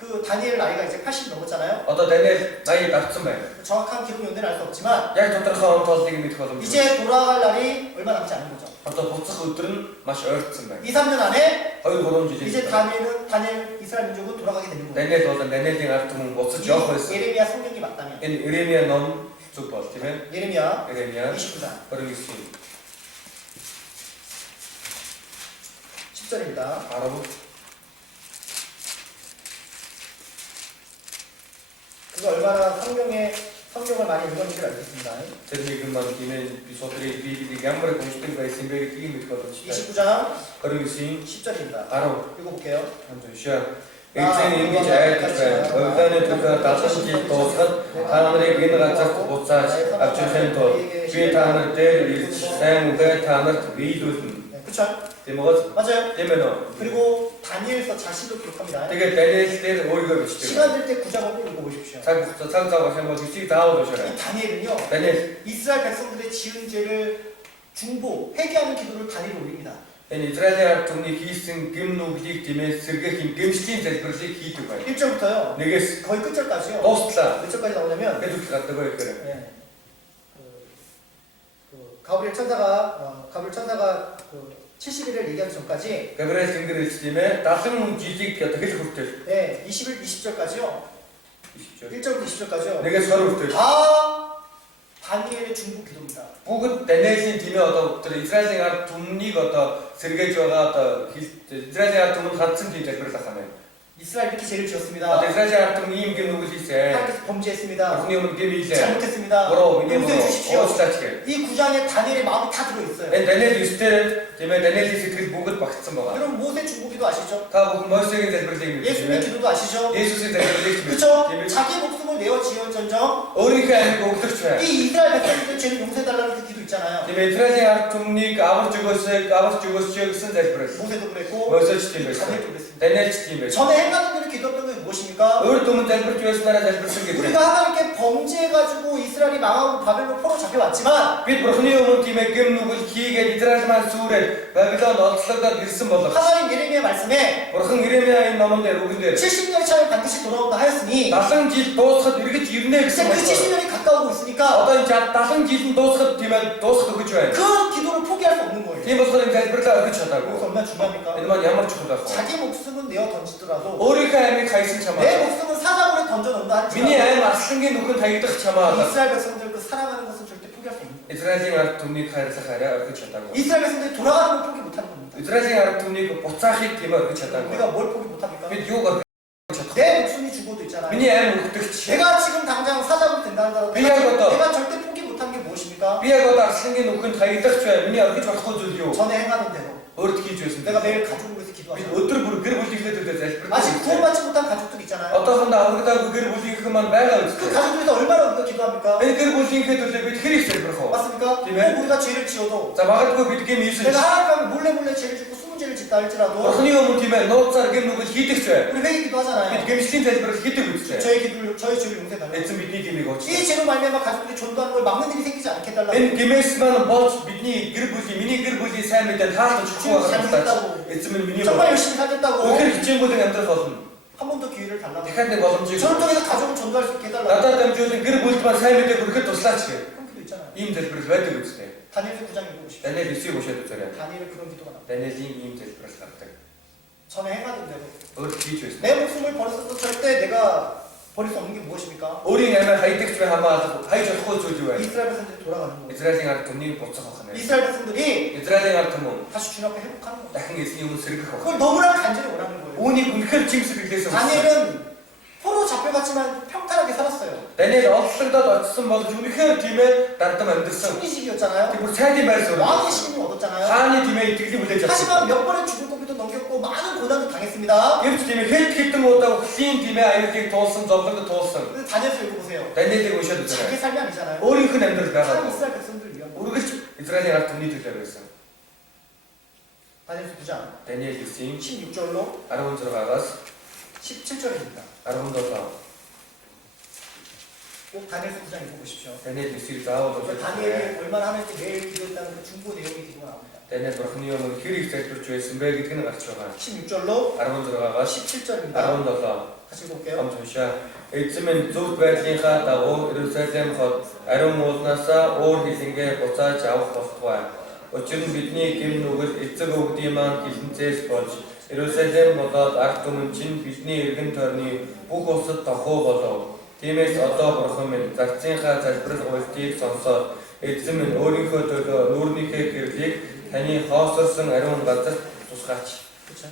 그 다니엘 나이가 이제 80 넘었잖아요. Одоо Даниэл 80 давцсан байна. 정확한 기록 연대는 알 수 없지만 Яг тодорхой он тооллыг мэдэх боломжгүй. 이제 돌아갈 날이 얼마 남지 않은 거죠. Одоо буцах өдөр нь маш ойртсон байна. 2, 3년 안에 2-3 жилийн 이제 다니엘 이스라엘 민족은 돌아가게 되는 거예요. Даниэл бол Даниэлийн ард түмэн буцаж явах байсан. 예레미야 성경이 맞다면 Энэ Иеремия ном зүг бол тийм ээ. 예레미야 Иеремия 29장 29 10절입니다. 10 그가 얼마나 성경을 많이 읽었는지 알 수 있습니다. тэр нэг юм маань тийм ээ би содрыг Библийг ямар уншдаг байсан бэ гэдгийг мэдэх боломжтой. 29장 29 10절입니다. 10 읽어볼게요. хамт уншаа. Эзэн ингэж айдаж байна. Богданы төлөө 70 жил дуусгаад та нарыг энэ газарт буцааж авчихсан тул би та нар дээр ирж сайн үгээ та нарт биелүүлнэ. 네, 그쵸? Тийм үү? 맞아요. Тийм ээ нөө. 그리고 다니엘서 자신도 기록합니다. Тэгээд Даниэл дээр өөрийгөө бичдэг. 시간 될 때 구작을 꼭 읽어보십시오. цаг зав гэх юм бол бичиг заавал уншаарай. 이 다니엘은요, Даниэл 이스라엘 백성들의 지은 죄를 중보, 회개하는 기도를 다니엘이 올립니다. энэ Израилийн ард түмний хийсэн гэм нүглийг тэмээс сэргээх юм гэмшлийн залбирлыг хийдэг байна. 1절부터요, Нэгээс 거의 끝절까지요. дуустлаа. 몇 절까지 나오냐면, Гэдэг гадаг байхээр. 네, 가브리엘 천사가 70일을 얘기하기 전까지, Габриэл тэнгэр хэлж тийм ээ 70 жилиг одоо хэл хүртэл 네, 20절까지요, 1절부터 20절까지요. нэгээс 20 хүртэл 다 다니엘의 중보 기도입니다. бүгд Даниэлийн тийм ээ одоо тэр Израилийн ард түмнийг одоо сэргээж байгаа одоо Израилийн ард түмэнд хандсан тийм залбирал ахаа байна. 이스라엘 이렇게 죄를 지었습니다. Одоо Израилийн ард түмэн ийм гэм нүгэл хийсэн. 하나님께서 범죄했습니다. Бурхны өмнө гэм хийлээ. 잘못했습니다. Буруу миний 용서해 주십시오. уучлаач гэх. 이 구장에 다니엘의 마음이 다 들어있어요. Энэ Даниэл 9 дээр тийм ээ Даниэлийн сэтгэл бүгд багтсан байгаа. 여러분 모세 중보기도 아시죠? Та бүхэн Мосегийн залбирлыг мэдсэн 예수님의 тийм ээ. 기도도 아시죠? Есүсийн залбирлыг ч мэдсэн. 그렇죠? Тийм ээ. 자기 목숨을 내어 지은전정 өөрийнхөө амьд өгдөгч байна. 이 이스라엘 백성들의 죄를 용서해달라는 그 기도 있잖아요. Тийм ээ Израилийн ард түмнийг аварж өгөөсэй гэсэн залбирал. 모세도 그랬고 Мосеч тийм байсан. 다니엘도 그랬습니다. Даниэлч тийм байсан. 전에 행하던 대로 기도했던 게 무엇입니까? өөр түмэн залбирч байснараа залбирсан гэдэг. 우리가 하나님께 범죄해가지고 이스라엘이 망하고 바벨론 포로 잡혀왔지만 Бид Бурхны өмнө тийм ээ гэм нүгэл хийгээд Израиль маань сүрээд Бабилон олдлогдоод ирсэн болох. 하나님 예레미야 말씀에 Бурхан Иеремия энэ номон дээр үгэн дээр 70년이 차면 반드시 돌아온다 하였으니 70 жил дуусахад эргэж ирнэ 이제 гэсэн 그 байна. 70년이 가까우고 있으니까 Одоо энэ 70 жил нь дуусахад тийм ээ дуусах гэж байна. 그 기도를 포기할 수 없는 거예요. Тийм болохоор энэ залбирлаа орхиж 그래서 чадаагүй. 얼마나 중요합니까? Энэ маань ямар чухал байх вэ? 자기 목숨은 내어 던지더라도 өөрийнхөө амийг хайсан 내 чамаа. 목숨은 사자굴에 던져놓는다 Миний 할지라도 аим арслангийн нүхэнд хаягдах чамаа. 이스라엘 백성들 그 사랑하는 것은 절대 포기할 수 없는 거예요. Израилийн ард түмнийг хайрлах арай орхиж чадаагүй. 이스라엘 백성들이 돌아가는 걸 포기 못하는 겁니다. Израилийн ард түмнийг буцаахыг тийм орхиж чадаагүй. 우리가 뭘 포기 못합니까? Бид юуг орхиж чадах вэ? 내 목숨이 죽어도 있잖아요. Миний аим өгдөгч. 내가 지금 당장 사자굴 된다는 거 내가 절대 포기 못한 게 무엇입니까? Би яг одоо арслангийн нүхэнд хаягдах бай. Миний орхиж болохгүй зүйл юу? 전에 행하던 대로 Өөрт хийж байсан. 내가 매일 가족을 위해서 Бид 기도하잖아요. өдөр бүр гэр бүлийнхээ төлөө залбирдаг. 아직 구원받지 못한 가족들 있잖아요. Одоохондоо аврагдаагүй гэр бүлийнхэн маань байгаа 그 үстэй. 가족들 위해서 얼마나 우리가 기도합니까? Энэ гэр бүлийнхээ төлөө бид хэрэг залбирах уу? 맞습니까? 네. 꼭 우리가 죄를 지어도 За магадгүй бид гэм хийсэн. 내가 하나님 앞에 몰래 죄를 짓고 숨은 죄를 짓고 있다 할지라도 бурхны өмнө тийм ээ нууцаар гим нүгэл хийдэг ч бай. 우리 회개기도 하잖아요. Бид гимшлийн залбирал хийдэг үстэй. 저희 집을 용서해달라고. Эзэн бидний гимийг 이 уучлаа. 죄로 말미암아 가족들이 전도하는 걸 막는 일이 생기지 않게 해달라고. Энэ гимээс маань болж бидний гэр бүлийн миний гэр бүлийн сайн мэдээ таалж өгөх байгаа. Эзэн минь миний 정말 열심히 살겠다고. үнэхээр хичээнгүүдэн амьдрах болно. 한 번 더 기회를 달라고. Дахиад нэг боломжийг 저를 통해서 가족을 전도할 수 있게 해달라고. надад дамжуулан гэр бүлд маань сайн мэдээ хүрэхэд туслаач гэх. 그런 기도 있잖아요. Ийм залбирал байдаг үстэй. 다니엘서 9장 읽고 싶어요. Даниэл 9-ийг уншаад үзээрэй. 다니엘은 그런 기도가 나와요. Даниэлийн ийм залбирал гардаг. 전에 행하던 대로. Өөр хийж байсан. 내 목숨을 버렸어도 절대 내가 버릴 수 없는 게 무엇입니까? Өөрийн амиа хайдагч бай хамгаалах хайж болохгүй зүйл юу вэ? 이스라엘 백성들이 돌아가는 거예요. Израилийн ард түмнийг буцах байх нь. 이스라엘 백성들이 Израилийн ард түмэн 다시 주님 앞에 회복하는 거예요. дахин эзний өмнө сэргэх байх. 그걸 너무나 간절히 원하는 거예요. Үүнийг үнэхээр чимсэглээс өгсөн. 다니엘은 포로 잡혀갔지만 평탄하게 살았어요. Даниэл олслогдоод очсон болж үнэхээр тийм ээ дардам амьдсан. 승리식이었잖아요. Тэгвэл сайдын байр суурь. 왕의 신임을 얻었잖아요. хааны тийм ээ итгэлийг хүлээж авсан. 하지만 몇 번의 죽을 고비도 넘겼고 많은 고난도 당했습니다. Гэвч тийм ээ хэд хэдэн удаа үхлийн тийм ээ аюулыг туулсан, зовлонгод туулсан. 근데 다니엘서 읽어보세요. Даниэлийг уншаад үзээрэй. 자기 삶이 아니잖아요. өөрийнх нь амьдрал 다 байгаа. 이스라엘 백성들을 위한 거. Үргэлж Израилийн ард түмний төлөөр байсан. 다니엘서 9장 Даниэл 9-ийн 16절로 16-аас 17절입니다. 17. 꼭 다니엘서 9장 읽어보십시오. Даниэл 9-ийг заавал уншаад. 다니엘이 얼마나 하나님께 매일 기도했다는 그 중보 내용이 기도가 나옵니다. Даниэл бурхны өмнө хэр их залбирч байсан бэ гэдг нь гарч байгаа. 16절로 16-аас 17절입니다. 17. 같이 볼게요. Хамт уншаа. Эзэн минь зөв байдлынхаа дагуу Иерусалим хот ариун уулнаасаа өөр хилэнгээ буцааж авах болтугай. Учир нь бидний гэм нүгэл эцэг өвгдийн маань хилэнцээс болж Иерусалим болоод ард түмэн чинь бидний эргэн тойрны бүх улсад тохуу болов. Тиймээс одоо бурхан минь зарцынхаа залбирал хуйлтыг сонсоод эзэн минь өөрийнхөө төлөө нүүрнийхээ гэрлийг таны хоосорсон ариун газарт тусгаач. 그렇죠.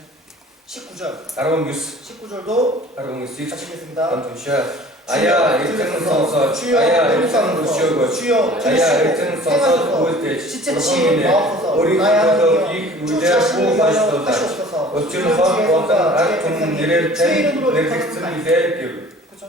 19절. 19 19절도 19-ийг 같이 읽겠습니다. хамт уншаа. Аяа эзэн сонсоод аяа эзэн өшөөгөө аяа эзэн сонсоод үйлдэж 시체치 마옵소서. 나의 하나님이여 주 자신을 위하여 하시옵소서. Учир нь хол болон ард түмэн нэрээр тань нэрэгдсэн билээ гэв. 그렇죠.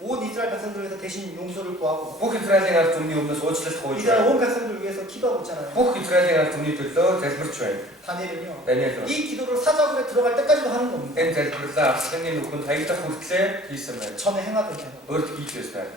온 이스라엘 백성들 위해서 대신 용서를 구하고 Бүх Израилийн ард түмний өмнөөс уучлалт гуйж 이스라엘 байна. 온 백성들 위해서 기도하고 있잖아요. Бүх Израилийн ард түмний төлөө залбирч байна. 다니엘은요. Даниэл 이 기도를 사자굴에 들어갈 때까지도 하는 겁니다. энэ залбирлаа авсганы нүхэнд хаягдах хүртлээр хийсэн байна. 전에 행하던 대로. Өөрт хийж байсан.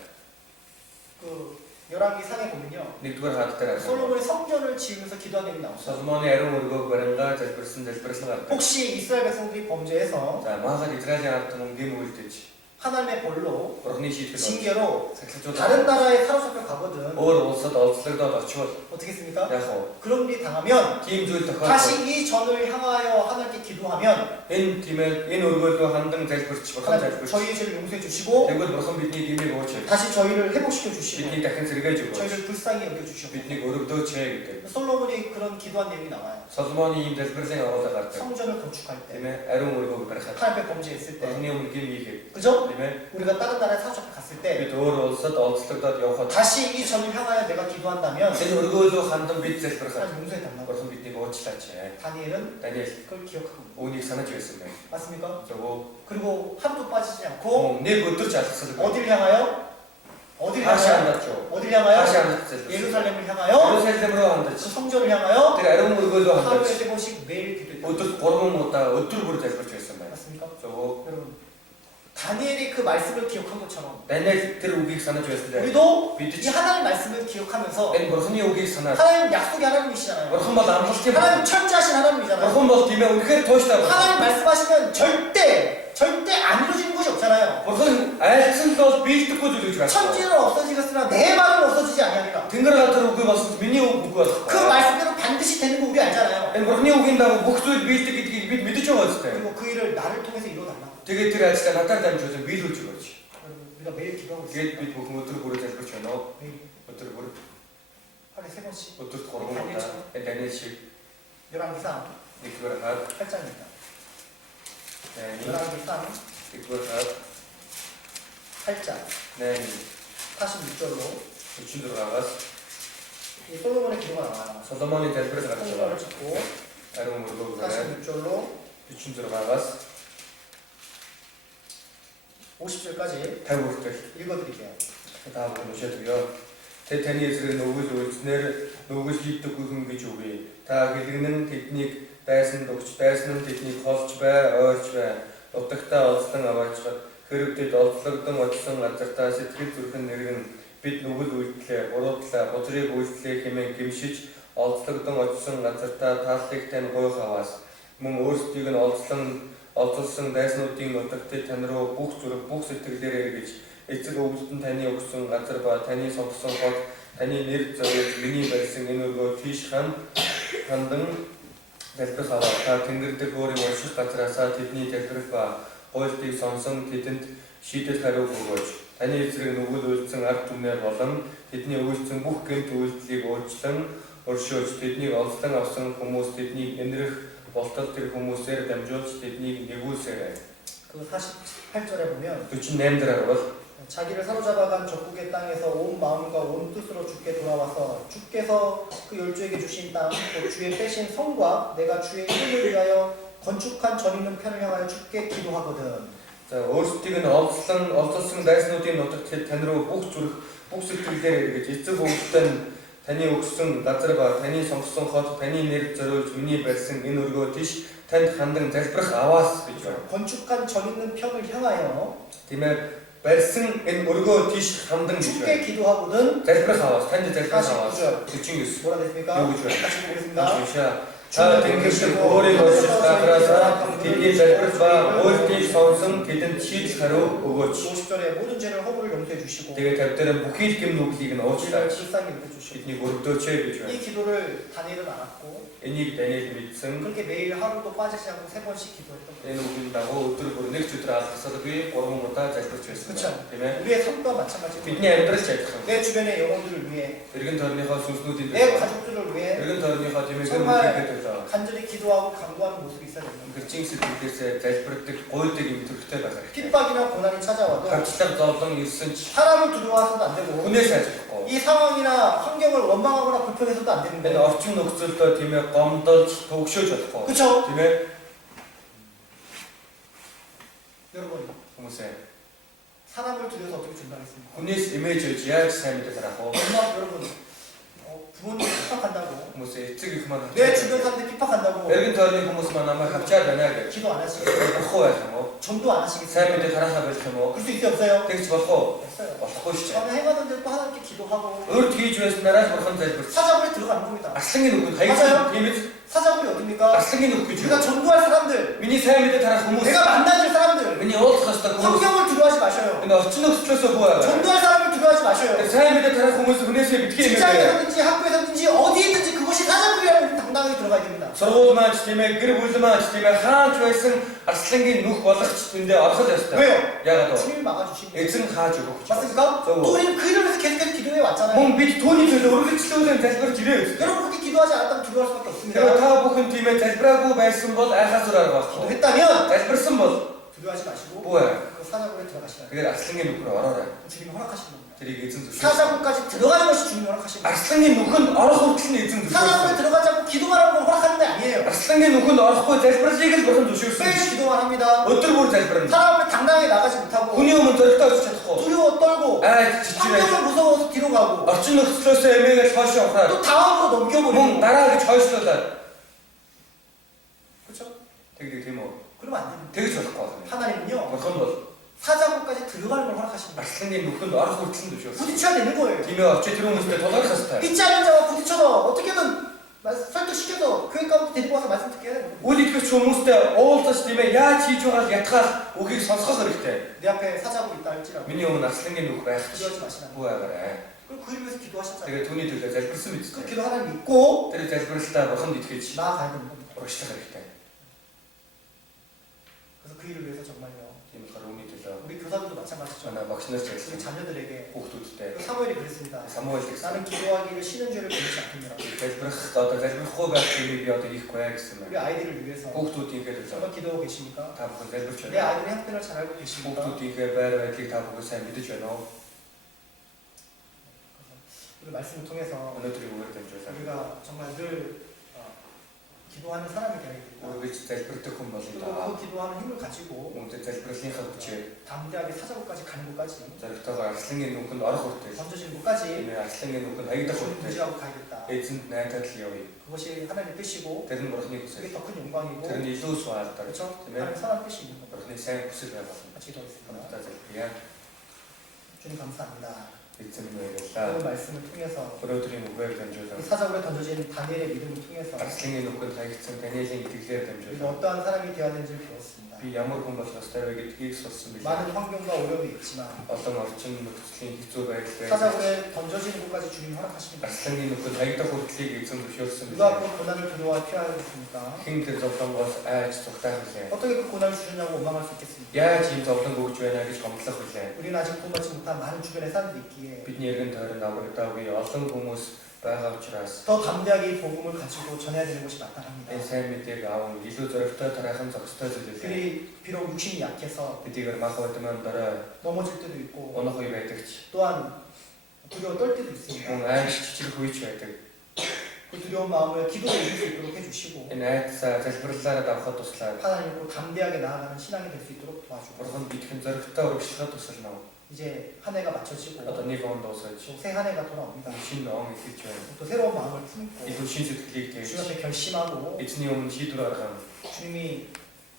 그 열왕기 상에 보면요. Нэгдүгээр хаад дээр харсан. 솔로몬이 성전을 지으면서 기도한 내용이 나옵니다. Соломоны ариун өргөөг баримгаа залбирсан залбирсан гардаг. 혹시 이스라엘 백성들이 범죄해서 За маагаар Израилийн ард түмэн гэм үйлдэж 하나님의 벌로 бурхны шийтгэл 징계로 сахилчууд 다른 나라에 사로잡혀 가거든 өөр улсад олзлогдоод очивол 어떻게 했습니까? яг уу 그런 일이 당하면 тийм зүйл тохиолдол 다시 이 전을 향하여 하나님께 기도하면 энэ тийм ээ энэ өргөөлөө хандан залбирч бурхан 하나님 залбирч 저희의 죄를 용서해 주시고 тэгвэл бурхан бидний гмийг ууч 다시 저희를 회복시켜 주시고 бидний дахин сэргээж өгөөч 저희를 불쌍히 여겨 주시고 биднийг өргөдөөч гэдэг. 솔로몬이 그런 기도한 내용이 나와요. Соломоны ийм залбирлын агуулга гардаг. 성전을 건축할 때 Тийм ээ ариун өргөөг барихад 하나님께 범죄했을 때 бурханы өмнө гм хийхэд 그죠? тийм ээ 우리가 다른 나라에 사로잡혀 갔을 때 бид өөр улсад олзлогдоод явхад 다시 이 전을 향하여 내가 기도한다면 энэ өргөөлөө хандан бид залбирахад 하나님 용서해 달라고. бурхан биднийг уучлаач. 다니엘은 Даниэл 그걸 기억하고 있는 거예요. үүнийг санаж байсан байна. 맞습니까? 저거 그리고 하루도 빠지지 않고 нэг өдөр ч алгасалгүй. 어디를 향하여? 어디를 хаашаа 향하여? хандаж юу? 어디를 향하여? хаашаа хандаж залбирсан. 예루살렘을 향하여 Иерусалим руу хандаж. 그 성전을 향하여 Тэр ариун өргөөлөө 하루에 хандаж. 3번씩 매일 기도했다. өдөрт 3 удаа өдөр бүр залбирч байсан байна. 맞습니까? 저거 여러분 다니엘이 그 말씀을 기억한 것처럼 Даниэл тэр үгийг санаж байсан дээр 우리도 бид 이 ч 하나님 말씀을 기억하면서 энэ бурхны үгийг санаад 하나님 약속의 하나님이시잖아요. бурхан бол амлалтын 하나님 철저하신 하나님이잖아요. бурхан бол тийм ээ үнэхээр тууштай бурхан. 하나님 말씀하시면 절대 안 이루어지는 것이 없잖아요. бурхан айлцсан л бол биелдэхгүй зүйл гэж байна. 천지는 없어지겠으나 내 말은 없어지지 아니하리라. Тэнгэр газар үгүй болсон миний үг үгүй болох. 그 말씀대로 반드시 되는 거 우리 알잖아요. Энэ бурхны үгийн дагуу бүх зүйл биелдэг гэдгийг бид мэдэж байгаа үстэй. 그리고 그 일을 나를 통해서 이루어달라고. Тэгээд тэр ажлаа надаар дамжуулан биелүүлж өгөөч. 여러분, 우리가 매일 기도하고 있어요. Тэгээд бид бүхэн өдөр бүр залбирч байна уу? 매일 өдөр бүр 하루에 3번씩. өдөрт 3 удаа энэ Даниэл шиг 열왕기상 нэгдүгээр хаад 8장입니다. найны 열왕기상 нэгдүгээр хаад 8장 найны 46절로 46-аас 이 솔로몬의 기도가 나와요. Соломоны залбирал гарч 성전을 байгаа. 짓고 Ариун өргөөг бариад 46절로 46-аас 50절까지 50 хүртэл 읽어드릴게요. та бүхэн уншаад өгөө. Тэ таны эсрэг нүгэл үйлснээр нүгэл хийдэггүй хүн гэж үгүй. Та гэлгэнэн тэднийг дайсан дөгч, дайсан нь тэднийг холж бай, ойрч бай. Утагтаа олзлон аваачгаад хэрвдэд олзлогдсон очсон газартаа сэтгэл зүрхэн нэргэн бид нүгэл үйлдэлээ, буруудлаа, бузрыг үйлдэлээ хэмээн гимшиж олзлогдсон очсон газартаа тааллыг тань гойх аваас. Мөн өөрсдийг нь олзолсон дайснуудын нутагтад тань руу бүх зүрх, бүх сэтгэлээр эргэж эцэг өвөлтөн таны өгсөн газар ба таны сонгосон хот, таны нэр зориулж миний барьсан энэ өргөө тийш хандан залбирах аваа. Та тэнгэр дэх өөрийн унших газраасаа тэдний залбирах ба гуйлтыг сонсон тэдэнд шийдэл хариу өгөөж. Таны эзрэг нүгэл үйлдсэн ард түмнэр болон тэдний үйлдсэн бүх гэмт үйлдэлийг уучлан өршөөж тэднийг олзлон авсан хүмүүс тэднийг энэрх болтол тэр хүмүүсээр дамжуулж тэднийг нэгүүлсээрэй. 그 48절에 보면 48절에 бол 자기를 사로잡아간 적국의 땅에서 온 마음과 온 뜻으로 주께 돌아와서 주께서 그 열주에게 주신 땅, 또 주의 빼신 성과 내가 주의 이름을 위하여 건축한 전 있는 편을 향하여 주께 기도하거든. за өөрсдийг нь олзолсон дайснуудын нутагт тань руу бүх зүрх, бүх сэтгэлээр эргэж эцэг өвөлтөн таны өгсөн газар ба таны сонгосон хот, таны нэр зориулж миний барьсан энэ өргөө тийш танд хандан залбирах аваас гэж байна. 건축한 전 있는 편을 향하여 тиймээ барьсан энэ өргөө тийш хандан гэж 주께 байна. 기도하거든. залбирах аваас, танд залбирах аваас. 49. 49. 뭐라 됐습니까? юу гэж байна? 같이 보겠습니다. та тэнгэршиг өөрийн унших газраасаа тэдний залбирах ба өөртөө сонсон тэдэнд шийдэл хариу өгөөч. 50절에 모든 죄를 허물을 용서해 주시고 тэгээд тавьдаа бүхий л гэм нүглийг нь уучлаач. 불쌍히 여겨 주시고 бидний өргөдөөч гэж байна. 이 기도를 다니엘은 알았고 энийг Даниэл мэдсэн. 그렇게 매일 하루도 빠지지 않고 3번씩 기도했던 거예요. энэ үгийн дагуу өдөр бүр нэг өдөр алгасалгүй 3 удаа залбирч байсан 그렇죠. байна. Тийм ээ. 우리의 삶과 마찬가지로 бидний амьдрал ч адилхан. 내 주변의 영혼들을 위해 эргэн тойрныхоо сүнснүүдийн 내 төлөө 가족들을 위해 эргэн тойрныхоо тэмээгээр 정말 үлдэхэд төлөө 간절히 기도하고 간구하는 모습이 있어야 됩니다. гэрчийн сэтгэлээсээ залбирдаг гуйдаг юм төрхтэй байх хэрэгтэй. 핍박이나 고난이 찾아와도 харчлаг зовлон ирсэн ч 사람을 두려워서도 안 되고 хүнээс ажихгүй. 이 상황이나 환경을 원망하거나 불평해서도 안 되는 энэ 거예요. орчин нөхцөлдөө тийм ээ гомдолж төгшөөж болохгүй. 그렇죠? тийм ээ 여러분 хүмүүсээ 사람을 두려워서 어떻게 준비하겠습니까? хүнээс имэж өгч яаж сайн мэдээ зарах вэ? 엄마 여러분 부모님 핍박한다고 хүмүүсээ эцэг их маань 내 주변 사람들 핍박한다고 эргэн тойрны хүмүүс маань намайг хавчаад байна гэж 기도 안 하시겠어요? болохгүй байх юм уу? 전도 안 сайн 하시겠어요? мэдээ тараахаа байх юм уу? 그럴 수 있어요 없어요? тэгж болох уу? 없어요. болохгүй шүү дээ. 저는 행하는데 또 하나님께 기도하고 өөрт хийж байснараа бурхан залбирч. 사자굴에 들어가는 겁니다. арслангийн нүхэнд 맞아요. хаяг тийм ээ. 사자굴이 어딥니까? арслангийн нүх гэж 우리가 юу? 전도할 사람들, миний сайн мэдээ тарах хүмүүс. 내가 만나줄 사람들, миний уулзах ёстой хүмүүс. 환경을 두려워하지 마셔요. энэ орчин нөхцлөөсөө хүү байгаа. 전도할 사람을 두려워하지 마셔요. сайн мэдээ тарах хүмүүсээ хүнээсээ битгий юм байна. 직장에서든지 학교에서든지 어디에든지 그것이 사자굴이라고 우리 당당하게 들어가야 됩니다. сургууль маань ч тийм ээ, гэр бүл маань ч тийм ээ, хаач байсан арслангийн нүх болгоч тэндээ орох ёстой. 왜요? яагаад вэ? 주님이 막아주시고 эзэн хааж өгөх гэж. 맞습니까? 또 우리는 그 이름에서 계속해서 기도해 왔잖아요. мөн бид түүний төлөө өргөжлүүлэн залбирч ирээ үст. 여러분 그렇게 기도하지 않았다면 두려울 수밖에 тэр 없습니다. та бүхэн тийм ээ залбираагүй байсан бол айхаас ураар байхгүй. 기도했다면 залбирсан бол 두려워하지 마시고 бүү. 그 사자굴에 들어가시라. тэгээд арслангийн нүх рүү ороорой. 주님이 허락하시는 겁니다. тэрийг эзэн зөвшөөрсөн. 사자굴까지 들어가는 것이 주님이 허락하시는 겁니다. арслангийн нүхэнд орох хүртэл нь эзэн 사자굴에 зөвшөөрсөн. 들어가지 않고 기도만 하는 건 허락하는 게 아니에요. арслангийн нүхэнд орохгүй залбирлыг л бурхан зөвшөөрсөн. 매일 기도만 합니다. өдөр бүр залбирна. 사람 앞에 당당하게 나가지 못하고 хүний өмнө зоригтой очиж чадахгүй. 두려워 떨고 чичирээ. 환경을 무서워서 뒤로 가고 орчин нөхцлөөсөө эмээгээл хойшоо ухраад 또 다음으로 넘겨버리고 мөн дараа гэж хойшлуулаад 그렇죠? тэгдэг тийм үү? 그러면 안 됩니다. тэгж болохгүй байна. 하나님은요 бурхан бол 사자굴까지 들어가는 걸 허락하십니다. арслангийн нүхэнд орох хүртэл нь зөвшөөрсөн. 부딪혀야 되는 거예요. тийм ээ очиж тэр хүмүүстэй тулгарх ёстой. 믿지 않는 자와 부딪혀서 어떻게든 설득시켜서 교회 가운데 데리고 와서 말씀 듣게 해야 되는 거예요. үл итгэж хүмүүстэй уулзаж тийм ээ яаж хийж байгаа л ятгаал үгийг сонсгох хэрэгтэй. 내 앞에 사자굴 있다 할지라도 миний өмнө арслангийн нүх байх 기도하지 마시라. бүүгаарай. 그리고 그 이름에서 기도하셨잖아요. тэгээд түүний төлөө залбирсан биз 그 дээ. 기도 하나님 믿고 тэр залбиралтаа бурханд итгэж 나아가야 되는 겁니다. урагшлах хэрэгтэй. 그래서 그 일을 위해서 정말요. тийм болохоор үүний төлөө 우리 교사들도 마찬가지죠. манай багш нар ч 우리 гэсэн 자녀들에게 хүүхдүүдтэй 그 사무엘이 그랬습니다. самуэль гэсэн 나는 기도하기를 쉬는 죄를 범치 않겠노라. залбирах одоо залбирахгүй байх зүйлийг би одоо хийхгүй гэсэн 우리 байна. 아이들을 위해서 хүүхдүүдийнхээ төлөө 정말 기도하고 계십니까? та бүхэн залбирч 내 байна. 아이들의 형편을 잘 알고 계십니까? хүүхдүүдийнхээ байр байдлыг та бүхэн сайн мэдэж байна уу? 오늘 말씀을 통해서 өнөөдрийн үгээр дамжуулаад 우리가 정말 늘 기도하는 사람이 되어야 됩니다. үргэлж залбирдаг хүн болно 그리고 да. 그 기도하는 힘을 가지고 Үүнтэй залбирлынхаа хүчээр 담대하게 사자고까지 가는 곳까지 зоригтойгоор арслангийн нүхэнд орох хүртэл 던져지는 곳까지 энэ арслангийн нүхэнд хаягдах 주님 хүртэл 무지하고 가야겠다. эзэнд найдаад л явъя. 그것이 하나님의 뜻이고 Тэр нь бурхны 그게 хүсэл. 더 큰 영광이고 Тэр нь илүү суу алдар. 그렇죠? Тийм ээ. 하나님 선한 뜻이 있는 겁니다. Бурхны сайн хүсэл байх болно. 같이 기도하겠습니다. Хамтдаа залбирая. 주님 감사합니다. Эзэн 오늘 баярлалаа. 말씀을 통해서 Өнөөдрийн үгээр дамжуулан 이 사자굴에 던져진 다니엘의 믿음을 통해서 арслангийн нүхэнд хаягдсан Даниэлийн итгэлээр 우리가 дамжуулан 어떠한 사람이 되어야 되는지를 배웠습니다. би ямар хүн болох ёстой вэ гэдгийг сурсан билээ. 많은 환경과 어려움이 있지만 Олон орчин нөхцөлийн хэцүү байдал байж 사자굴에 던져지는 곳까지 주님 허락하십니다. арслангийн нүхэнд хаягдах хүртлийг эзэн зөвшөөрсөн 누가 билээ. 그 고난을 두려워 피하겠습니까? Хэн тэр зовлонгоос айж зүгтаах вүлээ. 어떻게 그 고난을 주느냐고 원망할 수 있겠습니까? Яаж ийм зовлон өгж байна гэж гомдлох вүлээ. 우리는 아직 구원받지 못한 많은 주변의 사람들이 있기에 Бидний эргэн тойронд аврагдаагүй олон хүмүүс байгаа учраас 더 담대하게 이 복음을 가지고 전해야 되는 것이 마땅합니다. энэ сайн мэдээг аав илүү зоригтой тарайхан зохистой зүйлээ. 그들이 비록 육신이 약해서 Тэдгээр мах удман дараа 넘어질 때도 있고 унах үе байдаг ч 또한 두려워 떨 때도 있습니다. мөн айж чичрэх үеч байдаг. 그 두려운 마음을 기도로 이길 수 있도록 해주시고 Энэ айдсаа залбирлаараа давхад туслаад 하나님으로 담대하게 나아가는 신앙이 될 수 있도록 도와주고 бурхан бидхэн зоригтой урагшлахад туслана. 이제 한 해가 마쳐지고 Одоо нэг он дуусаж 새 한 해가 돌아옵니다. шинэ он эхэлж байна. 또 새로운 마음을 품고 илүү шин сэтгэлийг 주님 тээж 앞에 결심하고 эзний өмнө шийдвэр гаргана. 주님이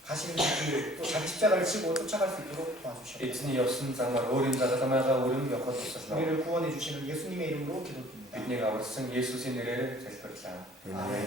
가시는 길또 자기 십자가를 지고 쫓아갈 수 있도록 도와주시옵소서. Эзний явсан замаар өөрийн загалмайгаа өрөм явахад туслана. 우리를 구원해 주시는 예수님의 이름으로 기도드립니다. Биднийг аварсан Есүсийн нэрээр залбирлаа. 아멘.